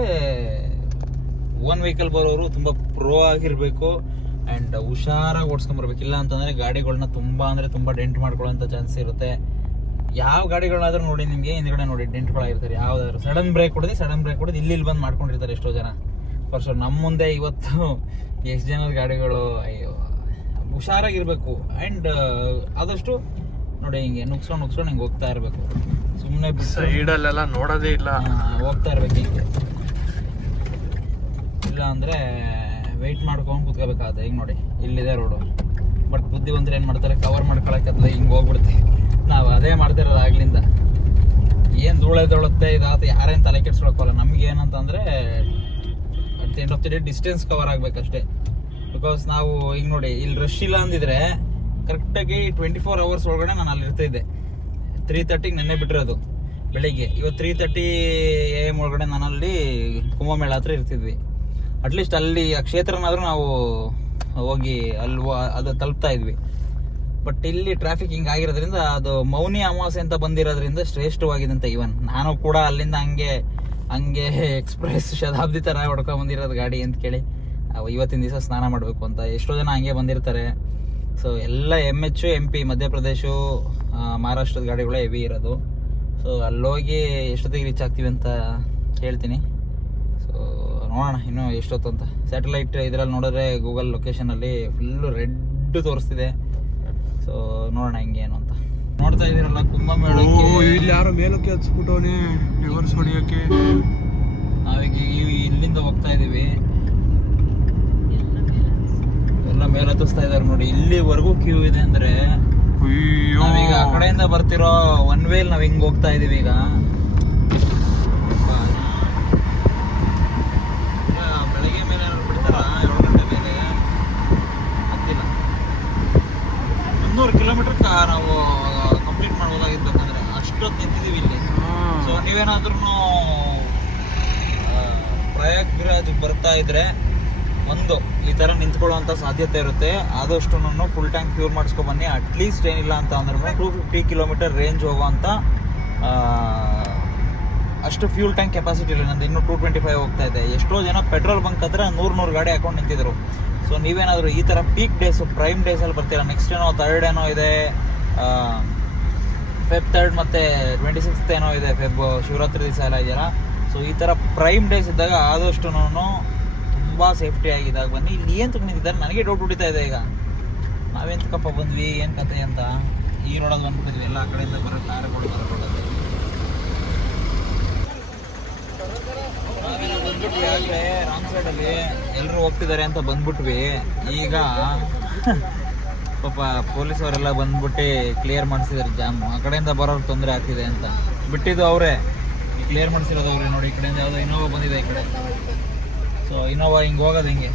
A: ಓನ್ ವೆಹಿಕಲ್ ಬರೋರು ತುಂಬ ಪ್ರೋ ಆಗಿರಬೇಕು ಆ್ಯಂಡ್ ಹುಷಾರಾಗಿ ಓಡಿಸ್ಕೊಂಬರ್ಬೇಕು ಇಲ್ಲ ಅಂತಂದರೆ ಗಾಡಿಗಳನ್ನ ತುಂಬ ಅಂದರೆ ತುಂಬ ಡೆಂಟ್ ಮಾಡ್ಕೊಳ್ಳೋಂಥ ಚಾನ್ಸ್ ಇರುತ್ತೆ. ಯಾವ ಗಾಡಿಗಳಾದ್ರೂ ನೋಡಿ ನಿಮಗೆ ಹಿಂದ್ಗಡೆ ನೋಡಿ ಡೆಂಟ್ಗಳಾಗಿರ್ತಾರೆ ಯಾವ್ದಾದ್ರು ಸಡನ್ ಬ್ರೇಕ್ ಹೊಡೆದು ಸಡನ್ ಬ್ರೇಕ್ ಹೊಡೆದು ಇಲ್ಲಿ ಇಲ್ಲಿ ಬಂದು ಮಾಡ್ಕೊಂಡಿರ್ತಾರೆ ಎಷ್ಟೋ ಜನ. ಫಸ್ಟ್ ನಮ್ಮ ಮುಂದೆ ಇವತ್ತು ಎಷ್ಟು ಜನದ ಗಾಡಿಗಳು ಅಯ್ಯೋ ಹುಷಾರಾಗಿರ್ಬೇಕು. ಆ್ಯಂಡ್ ಆದಷ್ಟು ನೋಡಿ ಹಿಂಗೆ ನುಗ್ಸ್ಕೊಂಡು ನುಗ್ಸ್ಕೊಂಡು ಹಿಂಗೆ ಹೋಗ್ತಾ ಇರಬೇಕು. ಸುಮ್ಮನೆ
B: ಸೈಡಲ್ಲೆಲ್ಲ ನೋಡೋದೇ ಇಲ್ಲ.
A: ಹೋಗ್ತಾ ಇರ್ಬೇಕು ಹಿಂಗೆ. ಇಲ್ಲ ಅಂದರೆ ವೆಯ್ಟ್ ಮಾಡ್ಕೊಂಡು ಕೂತ್ಕೋಬೇಕಾಗುತ್ತೆ. ಹಿಂಗೆ ನೋಡಿ ಇಲ್ಲಿದೆ ರೋಡು ಬಟ್ ಬುದ್ಧಿವಂತರು ಏನು ಮಾಡ್ತಾರೆ? ಕವರ್ ಮಾಡ್ಕೊಳಕ್ಕೆ ಹಿಂಗೆ ಹೋಗ್ಬಿಡುತ್ತೆ. ನಾವು ಅದೇ ಮಾಡ್ತಿರೋದು ಆಗ್ಲಿಂದ ಏನು ಧೂಳೆ ತೊಳುತ್ತೆ ಇದಾತ ಯಾರೇನು ತಲೆ ಕೆಡ್ಸ್ಕೊಳಕ್ಕಲ್ಲ. ನಮ್ಗೆ ಏನಂತಂದರೆ ಅಟ್ ಡಿಸ್ಟೆನ್ಸ್ ಕವರ್ ಆಗ್ಬೇಕಷ್ಟೇ. ಬಿಕಾಸ್ ನಾವು ಈಗ ನೋಡಿ, ಇಲ್ಲಿ ರಶ್ ಇಲ್ಲ ಅಂದಿದ್ರೆ ಕರೆಕ್ಟಾಗಿ ಟ್ವೆಂಟಿ ಫೋರ್ ಅವರ್ಸ್ ಒಳಗಡೆ ನಾನು ಅಲ್ಲಿ ಇರ್ತಿದ್ದೆ ತ್ರೀ ತರ್ಟಿಗೆ ನೆನ್ನೆ ಬಿಟ್ಟಿರೋದು. ಬೆಳಿಗ್ಗೆ. ಇವತ್ತು ತ್ರೀ ತರ್ಟಿ ಎ ಎಂ ಒಳಗಡೆ ನಾನು ಅಲ್ಲಿ ಕುಂಭಮೇಳ ಹತ್ರ ಇರ್ತಿದ್ವಿ. ಅಟ್ಲೀಸ್ಟ್ ಅಲ್ಲಿ ಆ ಕ್ಷೇತ್ರನಾದ್ರೂ ನಾವು ಹೋಗಿ ಅಲ್ಲಿ ಅದು ತಲುಪ್ತಾ ಇದ್ವಿ. ಬಟ್ ಇಲ್ಲಿ ಟ್ರಾಫಿಕ್ ಹಿಂಗೆ ಆಗಿರೋದ್ರಿಂದ ಅದು ಮೌನಿ ಅಮಾವಾಸ್ಯೆ ಅಂತ ಬಂದಿರೋದ್ರಿಂದ ಶ್ರೇಷ್ಠವಾಗಿದೆ ಅಂತ ಇವನ್ ನಾನು ಕೂಡ ಅಲ್ಲಿಂದ ಹಂಗೆ ಹಂಗೆ ಎಕ್ಸ್ಪ್ರೆಸ್ ಶತಾಬ್ದಿ ಥರ ಹೊಡ್ಕೊ ಬಂದಿರೋದು ಗಾಡಿ ಅಂತ ಕೇಳಿ. ಇವತ್ತಿನ ದಿವಸ ಸ್ನಾನ ಮಾಡಬೇಕು ಅಂತ ಎಷ್ಟೋ ಜನ ಹಂಗೆ ಬಂದಿರ್ತಾರೆ. ಸೊ ಎಲ್ಲ M H M P Madhya Pradesh ಮಹಾರಾಷ್ಟ್ರದ ಗಾಡಿಗಳೇ ಹೆವಿ ಇರೋದು. ಸೊ ಅಲ್ಲೋಗಿ ಎಷ್ಟೊತ್ತಿಗೆ ರೀಚ್ ಆಗ್ತೀವಿ ಅಂತ ಹೇಳ್ತೀನಿ. ಸೊ ನೋಡೋಣ ಇನ್ನೂ ಎಷ್ಟೊತ್ತು ಅಂತ. ಸ್ಯಾಟಲೈಟ್ ಇದರಲ್ಲಿ ನೋಡಿದ್ರೆ ಗೂಗಲ್ ಲೊಕೇಶನಲ್ಲಿ ಫುಲ್ಲು ರೆಡ್ ತೋರಿಸ್ತಿದೆ. ಸೊ ನೋಡೋಣ ಹೆಂಗೆ ಏನು ಅಂತ. ನೋಡ್ತಾ ಇದೀರಲ್ಲ ಕುಂಭಮೇಳಕ್ಕೆ.
B: ಇಲ್ಲಿ ಯಾರೋ ಮೇಲಕ್ಕೆ ಹಚ್ಬಿಟ್ಟವನೆ ರಿವರ್ಸ್ ಹೊಡಿಯೋಕೆ
A: ನಾವೀಗ ಇಲ್ಲಿಂದ ಹೋಗ್ತಾ ಇದೀವಿ ಎಲ್ಲ ಮೇಲೆ ಹತ್ತಿಸ್ತಾ ಇದಾರೆ ನೋಡಿ. ಇಲ್ಲಿವರೆಗೂ ಕ್ಯೂ ಇದೆ ಅಂದ್ರೆ
B: ಅಯ್ಯೋ.
A: ನಾವೀಗ ಆ ಕಡೆಯಿಂದ ಬರ್ತಿರೋ ಒನ್ ವೇಲ್ ನಾವ್ ಹಿಂಗ್ ಹೋಗ್ತಾ ಇದೀವಿ ಈಗ ಬೆಳಗ್ಗೆ ಮೇಲೆ ಏನಾದ್ರು ಬಿಡ್ತಾರ ಏಳು ಗಂಟೆ ಮೇಲೆ ಹತ್ತಿಲ್ಲ ಮುನ್ನೂರು ಕಿಲೋಮೀಟರ್ ನಾವು ಕಂಪ್ಲೀಟ್ ಮಾಡ್ಬೋದಾಗಿರ್ಬೇಕಂದ್ರೆ ಅಷ್ಟೊತ್ತು ನಿಂತಿದೀವಿ ಇಲ್ಲಿ. ಸೊ ನೀವೇನಾದ್ರೂ ಪ್ರಯಾಗ್ರಾಜ್ ಬರ್ತಾ ಇದ್ರೆ ಒಂದು ಈ ತರ ನಿಂತ್ಕೊಳ್ಳುವಂತ ಸಾಧ್ಯತೆ ಇರುತ್ತೆ. ಆದಷ್ಟು ನಾನು ಫುಲ್ ಟ್ಯಾಂಕ್ ಫ್ಯೂರ್ ಮಾಡಿಸ್ಕೊ ಬನ್ನಿ ಅಟ್ಲೀಸ್ಟ್ ಏನಿಲ್ಲ ಅಂತ ಅಂದ್ರೆ ಟೂ ಫಿಫ್ಟಿ ಕಿಲೋಮೀಟರ್ ರೇಂಜ್ ಹೋಗುವಂತ ಆ, ಅಷ್ಟು ಫ್ಯೂಲ್ ಟ್ಯಾಂಕ್ ಕೆಪಾಸಿಟಿ ಇಲ್ಲ, ನಂದು ಇನ್ನೂ ಟೂ ಟ್ವೆಂಟಿ ಫೈವ್ ಹೋಗ್ತಾ ಇದೆ. ಎಷ್ಟೋ ಜನ ಪೆಟ್ರೋಲ್ ಬಂಕ್ ಹತ್ರ ನೂರು ನೂರು ಗಾಡಿ ಹಾಕೊಂಡು ನಿಂತಿದ್ರು. ಸೊ ನೀವೇನಾದರೂ ಈ ಥರ ಪೀಕ್ ಡೇಸು ಪ್ರೈಮ್ ಡೇಸಲ್ಲಿ ಬರ್ತೀರಾ? ನೆಕ್ಸ್ಟ್ ಏನೋ ಥರ್ಡ್ ಏನೋ ಇದೆ ಫೆಬ್ ತರ್ಡ್ ಮತ್ತು ಟ್ವೆಂಟಿ ಸಿಕ್ಸ್ತ್ ಏನೋ ಇದೆ ಫೆಬ್ ಶಿವರಾತ್ರಿ ದಿವಸ ಎಲ್ಲ ಇದೆಯಲ್ಲ? ಸೊ ಈ ಥರ ಪ್ರೈಮ್ ಡೇಸ್ ಇದ್ದಾಗ ಆದಷ್ಟು ತುಂಬ ಸೇಫ್ಟಿ ಆಗಿದ್ದಾಗ ಬನ್ನಿ. ಇಲ್ಲಿ ಏನು ತಗೊಂಡಿದ್ದಾರೆ ನನಗೆ ಡೌಟ್ ಹೊಡಿತಾ ಇದೆ ಈಗ. ನಾವೆಂತಕ್ಕಪ್ಪ ಬಂದ್ವಿ? ಏನು ಕತೆ ಅಂತ? ಈ ರೋಡಲ್ಲಿ ಬಂದ್ಬಿಟ್ಟಿದ್ವಿ. ಎಲ್ಲ ಕಡೆಯಿಂದ ಬರೋ ಕಾರ್ಗಳು ಬರೋ ರೋಡಲ್ಲಿ ನಾವೇನೋ ಬಂದ್ಬಿಟ್ವಿ ಆಗಲೇ ರಾಂಗ್ ಸೈಡಲ್ಲಿ ಎಲ್ಲರೂ ಹೋಗ್ತಿದ್ದಾರೆ ಅಂತ ಬಂದ್ಬಿಟ್ವಿ. ಈಗ ಪಾಪ ಪೊಲೀಸವರೆಲ್ಲ ಬಂದ್ಬಿಟ್ಟು ಕ್ಲಿಯರ್ ಮಾಡಿಸಿದಾರೆ ಜಾಮ್ ಆ ಕಡೆಯಿಂದ ಬರೋರು ತೊಂದರೆ ಆಗ್ತಿದೆ ಅಂತ. ಬಿಟ್ಟಿದ್ದು ಅವರೇ. ಕ್ಲಿಯರ್ ಮಾಡಿಸಿರೋದು ಅವರೇ ನೋಡಿ ಈ ಕಡೆಯಿಂದ ಯಾವುದೋ ಇನೋವಾ ಬಂದಿದೆ ಈ ಕಡೆ. ಸೊ ಇನೋವಾ ಹಿಂಗೆ ಹೋಗೋದು ಹಿಂಗೆ?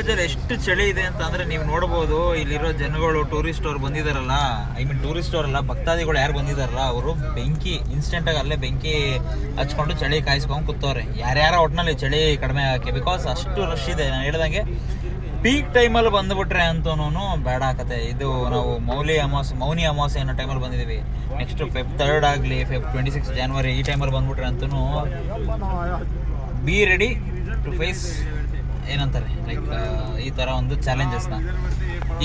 A: ಪ್ರಯಾಗ್ರಾಜಲ್ಲಿ ಎಷ್ಟು ಚಳಿ ಇದೆ ಅಂತ ಅಂದ್ರೆ ನೀವು ನೋಡ್ಬೋದು, ಇಲ್ಲಿರೋ ಜನಗಳು ಟೂರಿಸ್ಟ್ ಅವ್ರು ಬಂದಿದಾರಲ್ಲ. ಐ ಮೀನ್ ಟೂರಿಸ್ಟ್ ಅವರಲ್ಲ, ಭಕ್ತಾದಿಗಳು ಯಾರು ಬಂದಿದಾರಲ್ಲ, ಅವರು ಬೆಂಕಿ ಇನ್ಸ್ಟೆಂಟ್ ಆಗಿ ಅಲ್ಲೇ ಬೆಂಕಿ ಹಚ್ಕೊಂಡು ಚಳಿ ಕಾಯಿಸ್ಕೊಂಡು ಕೂತವ್ರೆ. ಯಾರ್ಯಾರ ಒಟ್ನಲ್ಲಿ ಚಳಿ ಕಡಿಮೆ ಆಗಕ್ಕೆ ಬಿಕಾಸ್ ಅಷ್ಟು ರಶ್ ಇದೆ. ನಾನು ಹೇಳ್ದಂಗೆ ಪೀಕ್ ಟೈಮಲ್ಲಿ ಬಂದ್ಬಿಟ್ರೆ ಅಂತನೂ ಬೇಡ ಆಕತೆ ಇದು ನಾವು ಮೌಲಿ ಅಮಾವಾಸ್ಯೆ, ಮೌನಿ ಅಮಾವಾಸ್ಯೆ ಅನ್ನೋ ಟೈಮಲ್ಲಿ ಬಂದಿದ್ದೀವಿ ನೆಕ್ಸ್ಟ್ ಫೆಬ್ ತರ್ಡ್ ಆಗಲಿ ಫೆಬ್ ಟ್ವೆಂಟಿ ಸಿಕ್ಸ್ ಜಾನ್ವರಿ ಈ ಟೈಮಲ್ಲಿ ಬಂದ್ಬಿಟ್ರೆ ಅಂತೂ ಬಿ ರೆಡಿ ಟು ಫೇಸ್ ಏನಂತಾರೆ? ಲೈಕ್ ಈ ತರ ಒಂದು ಚಾಲೆಂಜಸ್ನ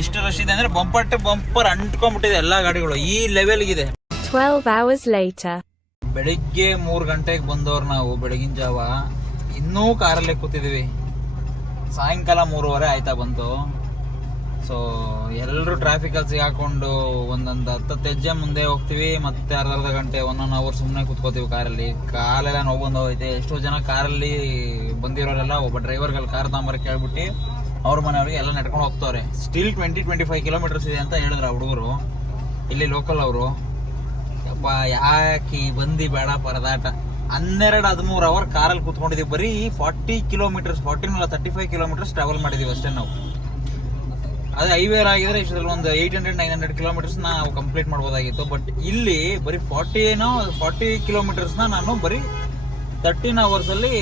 A: ಇಷ್ಟು ರಶ್ ಇದೆ ಅಂದ್ರೆ ಬಂಪರ್ ಟು ಬಂಪರ್ ಅಂಟ್ಕೊಂಡ್ಬಿಟ್ಟಿದೆ ಎಲ್ಲಾ ಗಾಡಿಗಳು. ಈ ಲೆವೆಲ್ಗಿದೆ
D: 12 hours later.
A: ಬೆಳಿಗ್ಗೆ ಮೂರು ಗಂಟೆಗೆ ಬಂದವ್ರು ನಾವು ಬೆಳಗಿನ ಜಾವ. ಇನ್ನೂ ಕಾರಲ್ಲೇ ಕೂತಿದೀವಿ. ಸಾಯಂಕಾಲ ಮೂರುವರೆ ಆಯ್ತಾ ಬಂತು. ಸೊ ಎಲ್ಲರೂ ಟ್ರಾಫಿಕಲ್ಲಿ ಸಿಗಾಕೊಂಡು ಒಂದೊಂದು ಹತ್ತತ್ತು ಹೆಜ್ಜೆ ಮುಂದೆ ಹೋಗ್ತೀವಿ, ಮತ್ತೆ ಅರ್ಧ ಅರ್ಧ ಗಂಟೆ ಒನ್ ಅವರ್ ಸುಮ್ಮನೆ ಕೂತ್ಕೋತೀವಿ ಕಾರಲ್ಲಿ. ಕಾಲೆಲ್ಲ ನೋವು ಬಂದು ಹೋಗೈತೆ ಎಷ್ಟೋ ಜನ ಕಾರಲ್ಲಿ ಬಂದಿರೋರೆಲ್ಲ, ಒಬ್ಬ ಡ್ರೈವರ್ಗಳು ಕಾರ್ ತಾಂಬರ್ ಕೇಳ್ಬಿಟ್ಟು ಅವ್ರ ಮನೆಯವ್ರಿಗೆ ಎಲ್ಲ ನಡ್ಕೊಂಡು ಹೋಗ್ತಾವ್ರೆ. Still twenty twenty five kilometres ಇದೆ ಅಂತ ಹೇಳಿದ್ರು ಹುಡುಗರು. ಇಲ್ಲಿ ಲೋಕಲ್ ಅವರು. ಅಪ್ಪ ಯಾಕೆ ಬಂದು ಬೇಡ ಪರದಾಟ. ಹನ್ನೆರಡು, ಹದಿಮೂರು ಅವರ್ ಕಾರಲ್ಲಿ ಕುತ್ಕೊಂಡಿದ್ದೀವಿ ಬರೀ ಫಾರ್ಟಿ ಕಿಲೋಮೀಟರ್ಸ್ ಫಾರ್ಟಿನ ಅಲ್ಲ ತರ್ಟಿ ಫೈವ್ ಕಿಲೋಮೀಟರ್ಸ್ ಟ್ರಾವೆಲ್ ಮಾಡಿದೀವಿ ಅಷ್ಟೇ ನಾವು. ಅದೇ ಹೈವೇ ಆಗಿದ್ರೆ ಇಷ್ಟರಲ್ಲಿ ಒಂದು eight hundred nine hundred kilometres ನಾವು ಕಂಪ್ಲೀಟ್ ಮಾಡ್ಬೋದಾಗಿತ್ತು. ಬಟ್ ಇಲ್ಲಿ ಬರೀ ಫಾರ್ಟಿ ಏನೋ ಫಾರ್ಟಿ ಕಿಲೋಮೀಟರ್ಸ್ನ ನಾನು ಬರೀ ತರ್ಟೀನ್ ಅವರ್ಸ್ ಅಲ್ಲಿ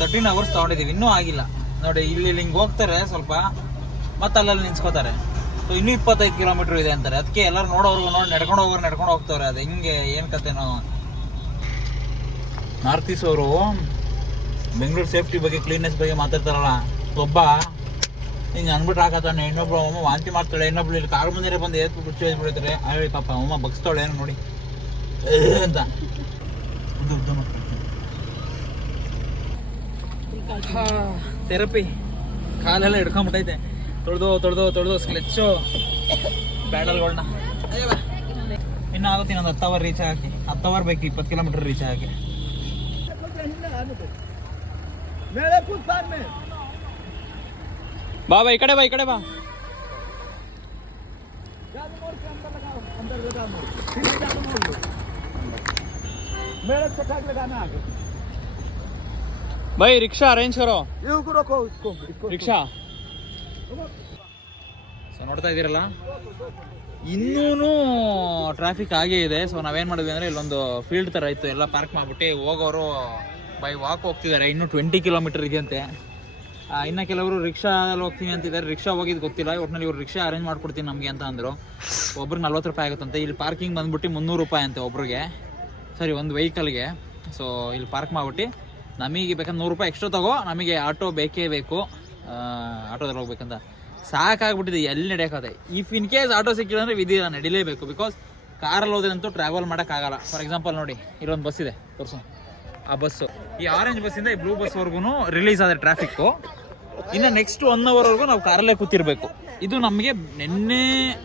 A: ತರ್ಟೀನ್ ಅವರ್ಸ್ ತಗೊಂಡಿದೀವಿ. ಇನ್ನೂ ಆಗಿಲ್ಲ. ನೋಡಿ, ಇಲ್ಲಿ ಹಿಂಗೆ ಹೋಗ್ತಾರೆ ಸ್ವಲ್ಪ, ಮತ್ತೆ ಅಲ್ಲಲ್ಲಿ ನಿಂತ್ಕೋತಾರೆ. ಸೊ ಇನ್ನೂ ಇಪ್ಪತ್ತೈದು ಕಿಲೋಮೀಟರ್ ಇದೆ ಅಂತಾರೆ. ಅದಕ್ಕೆ ಎಲ್ಲರೂ ನೋಡೋರು ನೋಡಿ, ನಡ್ಕೊಂಡು ಹೋಗೋರು ನಡ್ಕೊಂಡು ಹೋಗ್ತಾವ್ರೆ. ಅದು ಹಿಂಗೆ ಏನು ಕತೆನೋ. ನಾರ್ತ್ ಈಸ್ಟ್ ಅವರು ಬೆಂಗಳೂರು ಸೇಫ್ಟಿ ಬಗ್ಗೆ ಕ್ಲೀನ್ನೆಸ್ ಬಗ್ಗೆ ಮಾತಾಡ್ತಾರಲ್ಲ. ಒಬ್ಬ ಹಿಂಗೆ ಅಂದ್ಬಿಟ್ಟು ಹಾಕತ್ತಾನೆ ಇನ್ನೊಬ್ರು ಅಮ್ಮ ವಾಂತಿ ಮಾಡ್ತಾಳೆ ಇನ್ನೊಬ್ಳು ಇಲ್ಲಿ ಕಾರ್ ಮುಂದೆ ಬಂದು ಎತ್ತು ಬಿಚ್ಚಿ ಬಿಡ್ತಾರೆ ಅಯ್ಯೋ ಪಾಪ ಅಮ್ಮ ಬಗ್ಸ್ತಾಳೆ ಏನು ನೋಡಿ. ಅಂತ. ಥೆರಪಿ. ಕಾಲೆಲ್ಲ ಹಿಡ್ಕೊಂಬಿಟ್ಟೈತೆ. ತೊಳೆದು ತೊಳೆದು ತೊಳೆದು ಸ್ಕ್ಲೆಚ್ಚು ಬ್ಯಾಡಲ್ಗಳನ್ನ ಇನ್ನು ಆಗುತ್ತೆ ಇನ್ನೊಂದು ಹತ್ತು ಅವರ್ ರೀಚ್ ಹಾಕಿ ಹತ್ತು ಅವರ್ ಬೇಕು ಇಪ್ಪತ್ತು ಕಿಲೋಮೀಟರ್ ರೀಚ್ ಹಾಕಿ
B: मेरे फुटपाथ में
A: ಬಾ ಬಾ ಈ ಕಡೆ ಬಾ ಈ ಕಡೆ ಬಾ
B: अंदर लगा मोड़ सीधे जाकर मोड़ लो मेरे चटाक लगाना आगे
A: ಬೈ ರಿಕ್ಷಾ ಅರೇಂಜ್ ಕರೋ
B: ये को रखो इसको इसको
A: ರಿಕ್ಷಾ ಸೊ ನೋಡ್ತಾ ಇದ್ದೀರಲ್ಲ ಇನ್ನೂ ಟ್ರಾಫಿಕ್ ಆಗೇ ಇದೆ ಸೊ ನಾವೇನು ಮಾಡಿದ್ವಿ ಅಂದರೆ ಇಲ್ಲೊಂದು ಫೀಲ್ಡ್ ಥರ ಇತ್ತು ಎಲ್ಲ ಪಾರ್ಕ್ ಮಾಡಿಬಿಟ್ಟು ಹೋಗೋರು ಬೈ ವಾಕ್ ಹೋಗ್ತಿದ್ದಾರೆ ಇನ್ನೂ ಟ್ವೆಂಟಿ ಕಿಲೋಮೀಟರ್ ಇದೆಯಂತೆ ಆ, ಇನ್ನು ಕೆಲವರು ರಿಕ್ಷಾದಲ್ಲಿ ಹೋಗ್ತೀನಿ ಅಂತಿದ್ದಾರೆ. ರಿಕ್ಷಾ ಹೋಗಿದ್ ಗೊತ್ತಿಲ್ಲ. ಒಟ್ನಲ್ಲಿ ಇವ್ರು ರಿಕ್ಷಾ ಅರೇಂಜ್ ಮಾಡ್ಕೊಡ್ತೀನಿ ನಮಗೆ ಅಂತ ಅಂದರು. ಒಬ್ರು ನಲ್ವತ್ತು ರೂಪಾಯಿ ಆಗುತ್ತಂತೆ. ಇಲ್ಲಿ ಪಾರ್ಕಿಂಗ್ ಬಂದ್ಬಿಟ್ಟು ಮುನ್ನೂರು ರೂಪಾಯಿ ಅಂತೆ ಒಬ್ರಿಗೆ. ಸರಿ, ಒಂದು ವೆಹಿಕಲ್ಗೆ ಸೊ ಇಲ್ಲಿ ಪಾರ್ಕ್ ಮಾಡ್ಬಿಟ್ಟು ನಮಗೆ ಬೇಕಂದ್ರೆ ನೂರು ರೂಪಾಯಿ ಎಕ್ಸ್ಟ್ರಾ ತಗೋ, ನಮಗೆ ಆಟೋ ಬೇಕೇ ಬೇಕು. ಆಟೋದಲ್ಲಿ ಹೋಗ್ಬೇಕಂತ. ಸಾಕಾಗ್ಬಿಟ್ಟಿದೆ, ಎಲ್ಲಿ ನಡೆಯೋಕ್ಕಾದೆ ಇಫ್ ಇನ್ ಕೇಸ್ ಆಟೋ ಸಿಕ್ಕಿಲ್ಲ ಅಂದರೆ ವಿಧಿ ಇಲ್ಲ, ನಡಿಲೇಬೇಕು. ಬಿಕಾಸ್ ಕಾರಲ್ಲಿ ಹೋದ್ರಂತೂ ಟ್ರಾವೆಲ್ ಮಾಡೋಕ್ಕಾಗಲ್ಲ ಫಾರ್ ಎಕ್ಸಾಂಪಲ್ ನೋಡಿ, ಇಲ್ಲೊಂದು ಬಸ್ ಇದೆ. ತೋರಿಸು. ಆ ಬಸ್ಸು ಈ ಆರೆಂಜ್ ಬಸ್ಸಿಂದ ಈ ಬ್ಲೂ ಬಸ್ವರೆಗೂ ರಿಲೀಸ್ ಆದರೆ ಟ್ರಾಫಿಕ್ಕು ಇನ್ನು ನೆಕ್ಸ್ಟ್ ಒನ್ ಅವರ್ವರೆಗೂ ನಾವು ಕಾರಲ್ಲೇ ಕೂತಿರ್ಬೇಕು ಇದು ನಮಗೆ ನಿನ್ನೆ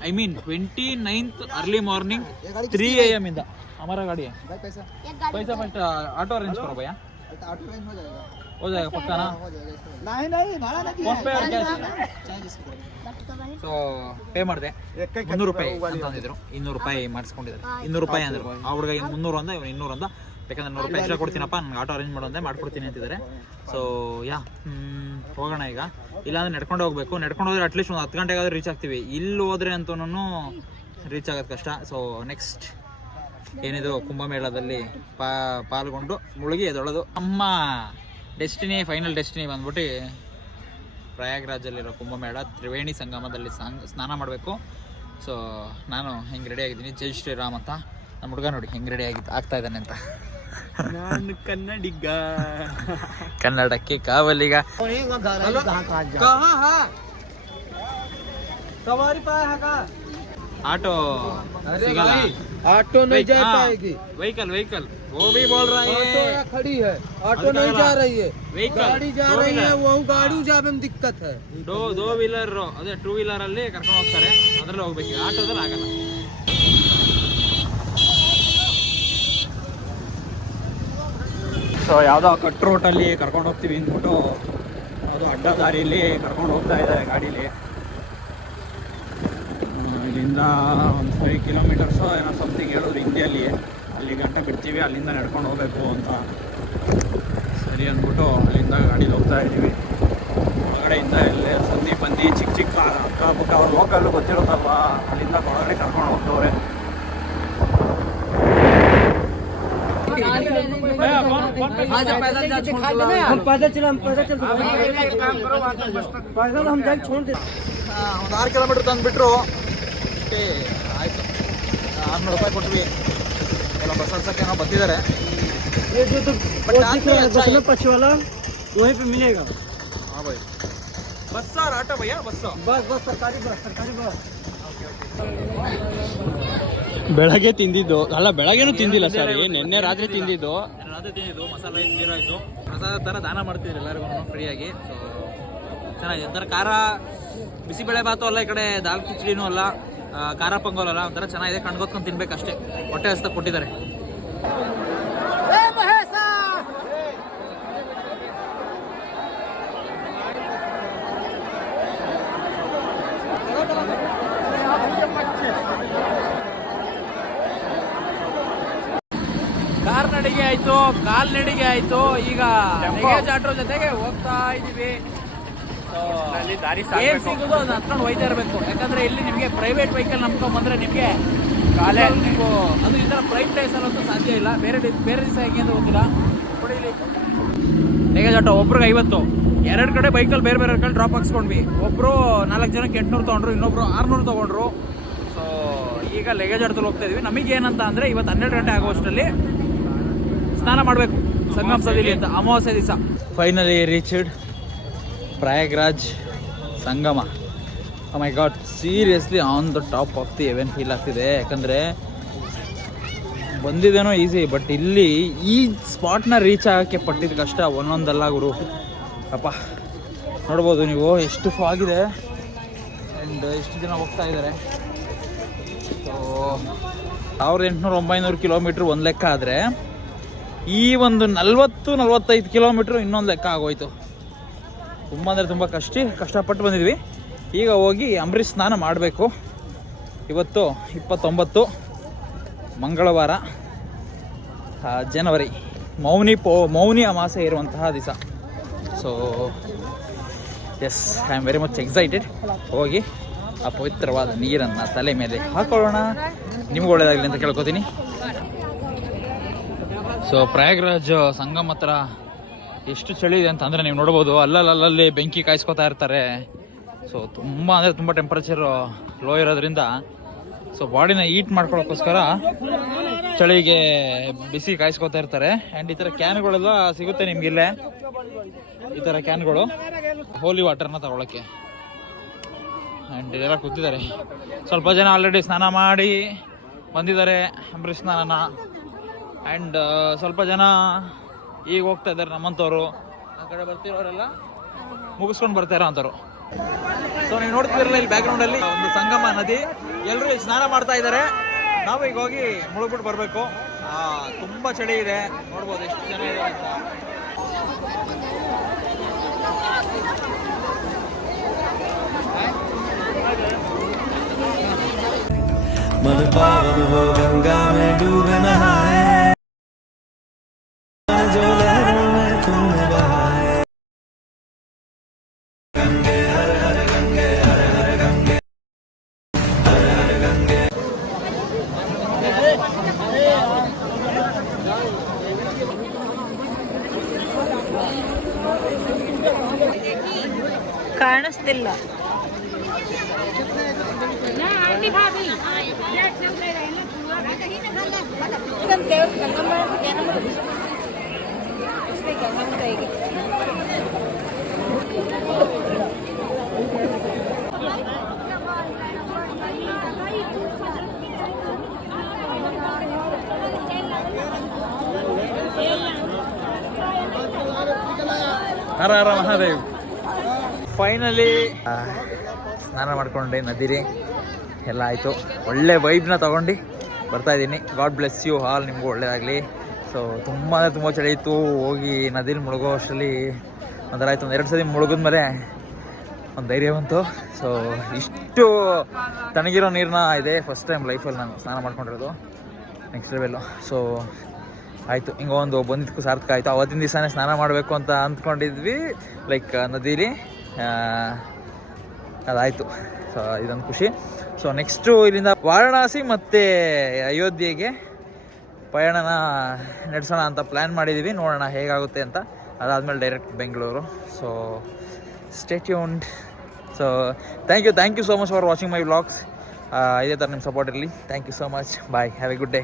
A: I mean twenty ninth early morning three A M ಇಂದ ಹಮಾರಾ ಗಾಡಿ है
B: भाई पैसा
A: पैसा फर्स्ट ऑटो अरेंज करो भैया
B: ऑटो ट्रेन हो जाएगा
A: हो जाएगा पक्का ना
B: हो जाएगा नहीं नहीं भाड़ा नहीं
A: फोन पे और कैश
B: चाहे जिसको
A: ಸೊ ಪೇ ಮಾಡಿದೆ ಮುನ್ನೂರು ರೂಪಾಯಿ ಅಂತ ಅಂದಿದ್ರು ಇನ್ನೂರು ರೂಪಾಯಿ ಮಾಡಿಸ್ಕೊಂಡಿದ್ದಾರೆ ಇನ್ನೂರು ರೂಪಾಯಿ ಅಂದ್ರು ಆ ಹುಡುಗ ಇನ್ನು ಮುನ್ನೂರು ಅಂದ ಇವ್ನು ಇನ್ನೂರು ಅಂದ ಬೇಕಂದ್ರೆ ನೂರು ರೂಪಾಯಿ ಎಕ್ಸ್ಟ್ರಾ ಕೊಡ್ತೀನಪ್ಪ ನಂಗೆ ಆಟೋ ಅರೇಂಜ್ ಮಾಡೋದೇ ಮಾಡ್ಕೊಡ್ತೀನಿ ಅಂತಿದ್ದಾರೆ. ಸೊ ಯಾ ಹೋಗೋಣ ಈಗ. ಇಲ್ಲಾಂದ್ರೆ ನಡ್ಕೊಂಡು ಹೋಗ್ಬೇಕು. ನಡ್ಕೊಂಡು ಹೋದ್ರೆ ಅಟ್ಲೀಸ್ಟ್ ಒಂದು ಹತ್ತು ಗಂಟೆಗಾದ್ರೂ ರೀಚ್ ಆಗ್ತೀವಿ. ಇಲ್ಲಿ ಹೋದ್ರೆ ಅಂತೂ ರೀಚ್ ಆಗೋದು ಕಷ್ಟ. ಸೊ ನೆಕ್ಸ್ಟ್ ಏನಿದು ಕುಂಭಮೇಳದಲ್ಲಿ ಪಾ, ಪಾಲ್ಗೊಂಡು ಮುಳುಗಿ ಅದೊಳದು ನಮ್ಮ ಡೆಸ್ಟಿನಿ ಫೈನಲ್ ಡೆಸ್ಟಿನಿ ಬಂದ್ಬಿಟ್ಟು ಪ್ರಯಾಗ್ರಾಜಲ್ಲಿರೋ ಕುಂಭಮೇಳ ತ್ರಿವೇಣಿ ಸಂಗಮದಲ್ಲಿ ಸಾಂಗ್ ಸ್ನಾನ ಮಾಡಬೇಕು. ಸೊ ನಾನು ಹೆಂಗೆ ರೆಡಿ ಆಗಿದ್ದೀನಿ? ಜೈ ಶ್ರೀರಾಮ್ ಅಂತ. ನಮ್ಮ ಹುಡುಗ ನೋಡಿ ಹೆಂಗೆ ರೆಡಿ ಆಗಿ, ಆಗ್ತಾ ಇದ್ದಾನೆ ಅಂತ.
B: ನಾನು ಕನ್ನಡಿಗ
A: ಕನ್ನಡಕ್ಕೆ ಕಾವಲಿಗ
B: सवारी पाया है का
A: ಆಟೋ ಸಿಗಲ್ಲ
B: ऑटो नहीं जा
A: हाँ,
B: पाएगी
A: ವೆಹಿಕಲ್ ವೆಹಿಕಲ್ वो भी बोल रहा
B: ऑटो
A: है
B: यहाँ खड़ी है ऑटो
A: अभी
B: नहीं
A: कहाँ
B: जा
A: रहा?
B: रही है
A: ವೆಹಿಕಲ್
B: गाड़ी जा रही है वो गाड़ी जाने में दिक्कत है
A: ಡೋ ದೋ ವೀಲರ್ ಅದೇ ಟೂ ವೀಲರ್ ಅಲ್ಲಿ ಕರ್ಕೊಂಡು ಹೋಗ್ತಾರೆ ಅದ್ರಲ್ಲಿ ಹೋಗ್ಬೇಕು ಈಗ ಆಟೋದಲ್ಲಿ ಆಗಲ್ಲ ಸೊ ಯಾವುದೋ ಕಟ್ ರೋಟಲ್ಲಿ ಕರ್ಕೊಂಡು ಹೋಗ್ತೀವಿ ಅಂದ್ಬಿಟ್ಟು ಅದು ಅಡ್ಡ ದಾರಿಯಲ್ಲಿ ಕರ್ಕೊಂಡು ಹೋಗ್ತಾ ಇದ್ದಾರೆ ಗಾಡೀಲಿ. ಇಲ್ಲಿಂದ ಒಂದು ಫೈವ್ ಕಿಲೋಮೀಟರ್ಸು ಏನೋ ಸಮಥಿಂಗ್ ಹೇಳಿದ್ರು ಹಿಂದಿಯಲ್ಲಿ. ಅಲ್ಲಿ ಗಂಟೆ ಬಿಡ್ತೀವಿ, ಅಲ್ಲಿಂದ ನಡ್ಕೊಂಡು ಹೋಗಬೇಕು ಅಂತ. ಸರಿ ಅಂದ್ಬಿಟ್ಟು ಅಲ್ಲಿಂದ ಗಾಡೀಲಿ ಹೋಗ್ತಾ ಇದ್ದೀವಿ. ಹೊರಗಡೆಯಿಂದ ಎಲ್ಲೇ ಸಂದಿ ಬಂದು ಚಿಕ್ಕ ಚಿಕ್ಕ ಅಕ್ಕಪಕ್ಕ ಅವ್ರ ಲೋಕಲ್ ಗೊತ್ತಿರುತ್ತಲ್ವ, ಅಲ್ಲಿಂದ ಹೊರಗಡೆ ಕರ್ಕೊಂಡು ಹೋಗ್ತವ್ರೆ.
B: हम पैदल चले हम पैदल चल पैदल हम जाके छोड़ दे
A: ಒಂದು ಆರು ಕಿಲೋಮೀಟರ್ ತಂದುಬಿಟ್ರು ಅಷ್ಟೇ ಆಯಿತು ಆರುನೂರು ರೂಪಾಯಿ ಕೊಟ್ವಿ ಎಲ್ಲ ಬಸ್ ಹಲ್ಸಕ್ಕೆ ಏನೋ ಬಂದಿದ್ದಾರೆ
B: ये जो तो
A: बट आज भी अच्छा है।
B: पक्ष वाला वहीं पे मिलेगा
A: ಹಾಂ by bus R auto bhaiya bus
B: बस बस सरकारी बस सरकारी बस
E: ಬೆಳಗ್ಗೆ ತಿಂದಿದ್ದು. ಅಲ್ಲ ಬೆಳಗ್ಗೆನೂ ತಿಂದಿಲ್ಲ ಸರ್ ನಿನ್ನೆ ರಾತ್ರಿ ತಿಂದಿದ್ದು.
A: ರಾತ್ರಿ ತಿಂದಿದ್ದು ಮಸಾಲ ಗೀ ರೈಸು ಪ್ರಸಾದ ಥರ ದಾನ ಮಾಡ್ತಿದ್ರು ಎಲ್ಲರಿಗೂ ಫ್ರೀಯಾಗಿ ಸೊ ಚೆನ್ನಾಗಿದೆ. ಒಂಥರ ಖಾರ ಬಿಸಿಬೇಳೆ ಭಾತು ಅಲ್ಲ ಈ ಕಡೆ ದಾಲ್ ಕಿಚಡಿನೂ ಅಲ್ಲ ಖಾರ ಪೊಂಗಲ್ ಅಲ್ಲ ಒಂಥರ ಚೆನ್ನಾಗಿದೆ. ಕಣ್ಗೊತ್ಕೊಂಡು ತಿನ್ಬೇಕಷ್ಟೇ. ಹೊಟ್ಟೆ ಹಸ್ತ ಕೊಟ್ಟಿದ್ದಾರೆ.
B: ನಡಿಗೆ ಆಯ್ತು. ಕಾಲ್ ನಡಿಗೆ ಆಯ್ತು ಈಗ ಲಗೇಜ್ ಆಟೋ ಜೊತೆಗೆ ಹೋಗ್ತಾ ಇದೀವಿ
E: ದಾರಿ
B: ಏನ್ ಸಿಗುದು ಅದನ್ನ ಹತ್ಕೊಂಡು ಹೋಯ್ತಾ ಇರಬೇಕು. ಯಾಕಂದ್ರೆ ಇಲ್ಲಿ ನಿಮಗೆ ಪ್ರೈವೇಟ್ ವೆಹಿಕಲ್ ನಂಬ್ಕೊಂಡ್ ಬಂದ್ರೆ ನಿಮಗೆ
E: ಕಾಲೇ.
B: ನೀವು ಅದು ಈ ತರ ಪ್ರೈಟ್ ಅಲ್ಲಂತೂ ಸಾಧ್ಯ ಇಲ್ಲ. ಬೇರೆ ಬೇರೆ ದಿವಸ ಹೇಗೆ ಅಂತ ಗೊತ್ತಿಲ್ಲ. ನೋಡಿ ಇಲ್ಲಿ. ಲಗೇಜ್ ಆಟೋ ಒಬ್ರಿಗೆ ಐವತ್ತು. ಎರಡು ಕಡೆ ಬೈಕಲ್ಲಿ ಬೇರೆ ಬೇರೆ ಕಡೆ ಡ್ರಾಪ್ ಹಾಕ್ಸ್ಕೊಂಡ್ವಿ. ಒಬ್ರು ನಾಲ್ಕು ಜನಕ್ಕೆ ಎಂಟ್ನೂರು ತೊಗೊಂಡ್ರು ಇನ್ನೊಬ್ರು ಆರ್ನೂರು ತೊಗೊಂಡ್ರು. ಸೊ ಈಗ ಲಗೇಜ್ ಆಟೋದಲ್ಲಿ ಹೋಗ್ತಾ ಇದೀವಿ. ನಮಗೆ ಏನಂತ ಅಂದ್ರೆ ಇವತ್ತು ಹನ್ನೆರಡು ಗಂಟೆ ಆಗುವಷ್ಟರಲ್ಲಿ ಸ್ನಾನ ಮಾಡಬೇಕು. ಸಂಗಮ್ ಸದಿಲಿ ಅಂತ ಅಮಾವಾಸ್ಯೆ ದಿವಸ.
A: Finally reached Prayagraj Sangam my god seriously on the top of the even feel ಆಗ್ತಿದೆ. ಯಾಕಂದರೆ ಬಂದಿದ್ದೇನೋ ಈಸಿ ಬಟ್ ಇಲ್ಲಿ ಈ ಸ್ಪಾಟ್ನ ರೀಚ್ ಆಗೋಕ್ಕೆ ಪಟ್ಟಿದ ಕಷ್ಟ ಒಂದೊಂದಲ್ಲ ಗುರು. ಅಪ್ಪ ನೋಡ್ಬೋದು ನೀವು ಎಷ್ಟು ಫಾಗಿದೆ ಆ್ಯಂಡ್ ಎಷ್ಟು ಜನ ಹೋಗ್ತಾ ಇದ್ದಾರೆ. ಸೊ ಸಾವಿರದ ಎಂಟುನೂರು ಒಂಬೈನೂರು ಕಿಲೋಮೀಟ್ರ್ ಒಂದು ಲೆಕ್ಕ ಆದರೆ ಈ ಒಂದು ನಲ್ವತ್ತು, ನಲ್ವತ್ತೈದು ಕಿಲೋಮೀಟ್ರ್ ಇನ್ನೊಂದು ಲೆಕ್ಕ ಆಗೋಯ್ತು. ತುಂಬ ಅಂದರೆ ತುಂಬ ಕಷ್ಟ, ಕಷ್ಟಪಟ್ಟು ಬಂದಿದ್ವಿ. ಈಗ ಹೋಗಿ ಅಂಬರೀಷ್ ಸ್ನಾನ ಮಾಡಬೇಕು. ಇವತ್ತು ಇಪ್ಪತ್ತೊಂಬತ್ತು, ಮಂಗಳವಾರ ಜನವರಿ. ಮೌನಿ ಪೋ, ಮೌನಿ ಅಮಾಸೆ ಇರುವಂತಹ ದಿವಸ. So yes I am very much excited ಹೋಗಿ ಆ ಪವಿತ್ರವಾದ ನೀರನ್ನು ತಲೆ ಮೇಲೆ ಹಾಕೊಳ್ಳೋಣ. ನಿಮ್ಗೆ ಒಳ್ಳೆಯದಾಗಲಿ ಅಂತ ಕೇಳ್ಕೊತೀನಿ. ಸೊ ಪ್ರಯಾಗ್ರಾಜ್ ಸಂಗಮ್ ಹತ್ರ ಎಷ್ಟು ಚಳಿ ಇದೆ ಅಂತಂದರೆ ನೀವು ನೋಡ್ಬೋದು ಅಲ್ಲಲ್ಲಲ್ಲಿ ಬೆಂಕಿ ಕಾಯಿಸ್ಕೊತಾ ಇರ್ತಾರೆ. ಸೊ ತುಂಬ ಅಂದರೆ ತುಂಬ ಟೆಂಪ್ರೇಚರು ಲೋ ಇರೋದ್ರಿಂದ ಸೊ ಬಾಡಿನ ಈಟ್ ಮಾಡ್ಕೊಳ್ಳೋಕ್ಕೋಸ್ಕರ ಚಳಿಗೆ ಬಿಸಿ ಕಾಯಿಸ್ಕೊತಾ ಇರ್ತಾರೆ. ಆ್ಯಂಡ್ ಈ ಥರ ಕ್ಯಾನ್ಗಳೆಲ್ಲ ಸಿಗುತ್ತೆ ನಿಮ್ಗೆ ಇಲ್ಲೇ. ಈ ಥರ ಕ್ಯಾನ್ಗಳು ಹೋಲಿ ವಾಟರ್ನ ತಗೊಳಕ್ಕೆ. ಆ್ಯಂಡ್ ಇದೆಲ್ಲ ಕೂತಿದ್ದಾರೆ. ಸ್ವಲ್ಪ ಜನ ಆಲ್ರೆಡಿ ಸ್ನಾನ ಮಾಡಿ ಬಂದಿದ್ದಾರೆ, ಅಂಬರೀಷ್ ಸ್ನಾನನ. ಅಂಡ್ uh, ಸ್ವಲ್ಪ ಜನ ಈಗ ಹೋಗ್ತಾ ಇದ್ದಾರೆ ನಮ್ಮಂಥವ್ರು ಆ ಕಡೆ ಬರ್ತಿರೋರೆಲ್ಲ? ಮುಗಿಸ್ಕೊಂಡು ಬರ್ತಾರ ಅಂಥವ್ರು ಸೊ ನೀವು ನೋಡ್ತಿದ್ರಲ್ಲ ಇಲ್ಲಿ ಬ್ಯಾಕ್ಗ್ರೌಂಡಲ್ಲಿ ಒಂದು ಸಂಗಮ ನದಿ. ಎಲ್ಲರೂ ಸ್ನಾನ ಮಾಡ್ತಾ ಇದ್ದಾರೆ. ನಾವು ಈಗ ಹೋಗಿ ಮುಳುಗ್ಬಿಟ್ಟು ಬರಬೇಕು. ತುಂಬಾ ಚಳಿ ಇದೆ. ನೋಡ್ಬೋದು ಎಷ್ಟು ಜನ ಇದೆ ಅಂತ.
F: ಪಾವನ ಗಂಗಾ
C: ಕಾಣಿಸ್ತಿಲ್ಲ
A: ಹರ ಹರ ಮಹಾದೇವ್ ಫೈನಲಿ ಸ್ನಾನ ಮಾಡ್ಕೊಂಡೆ ನದಿರಿ ಎಲ್ಲ ಆಯಿತು. ಒಳ್ಳೆ ವೈಬ್ನ ತಗೊಂಡು ಬರ್ತಾ ಇದ್ದೀನಿ. ಗಾಡ್ ಬ್ಲೆಸ್ ಯು ಹಾಲ್ ನಿಮಗೂ ಒಳ್ಳೆಯದಾಗಲಿ ಸೊ ತುಂಬ ಅಂದರೆ ತುಂಬ ಚಳಿ ಇತ್ತು. ಹೋಗಿ ನದಿಲಿ ಮುಳುಗೋ ಅಷ್ಟರಲ್ಲಿ ಒಂಥರ ಆಯಿತು ಒಂದು ಎರಡು ಸತಿ ಮುಳುಗಿದ್ಮೇಲೆ ಒಂದು ಧೈರ್ಯ ಬಂತು. ಸೊ ಇಷ್ಟು ತಣಗಿರೋ ನೀರನ್ನ ಇದೆ ಫಸ್ಟ್ ಟೈಮ್ ಲೈಫಲ್ಲಿ ನಾನು ಸ್ನಾನ ಮಾಡ್ಕೊಂಡಿರೋದು. ನೆಕ್ಸ್ಟ್ ಲೆವೆಲ್ಲು ಸೊ ಆಯಿತು. ಹಿಂಗೆ ಒಂದು ಬಂದಿದ್ದಕ್ಕೂ ಸಾರ್ಥಕ ಆಯಿತು. ಅವತ್ತಿನ ದಿವಸನೇ ಸ್ನಾನ ಮಾಡಬೇಕು ಅಂತ ಅಂದ್ಕೊಂಡಿದ್ವಿ. ಲೈಕ್ ನದೀಲಿ. ಅದಾಯಿತು. ಸೊ ಇದೊಂದು ಖುಷಿ. ಸೊ ನೆಕ್ಸ್ಟು ಇಲ್ಲಿಂದ ವಾರಣಾಸಿ ಮತ್ತು ಅಯೋಧ್ಯೆಗೆ ಪಯಣನ ನಡೆಸೋಣ ಅಂತ ಪ್ಲ್ಯಾನ್ ಮಾಡಿದ್ದೀವಿ ನೋಡೋಣ ಹೇಗಾಗುತ್ತೆ ಅಂತ. ಅದಾದಮೇಲೆ direct Bengaluru. So stay tuned so thank you thank you so much for watching my vlogs ಇದೇ ಥರ ನಿಮ್ಮ ಸಪೋರ್ಟ್ ಇರಲಿ. Thank you so much bye have a good day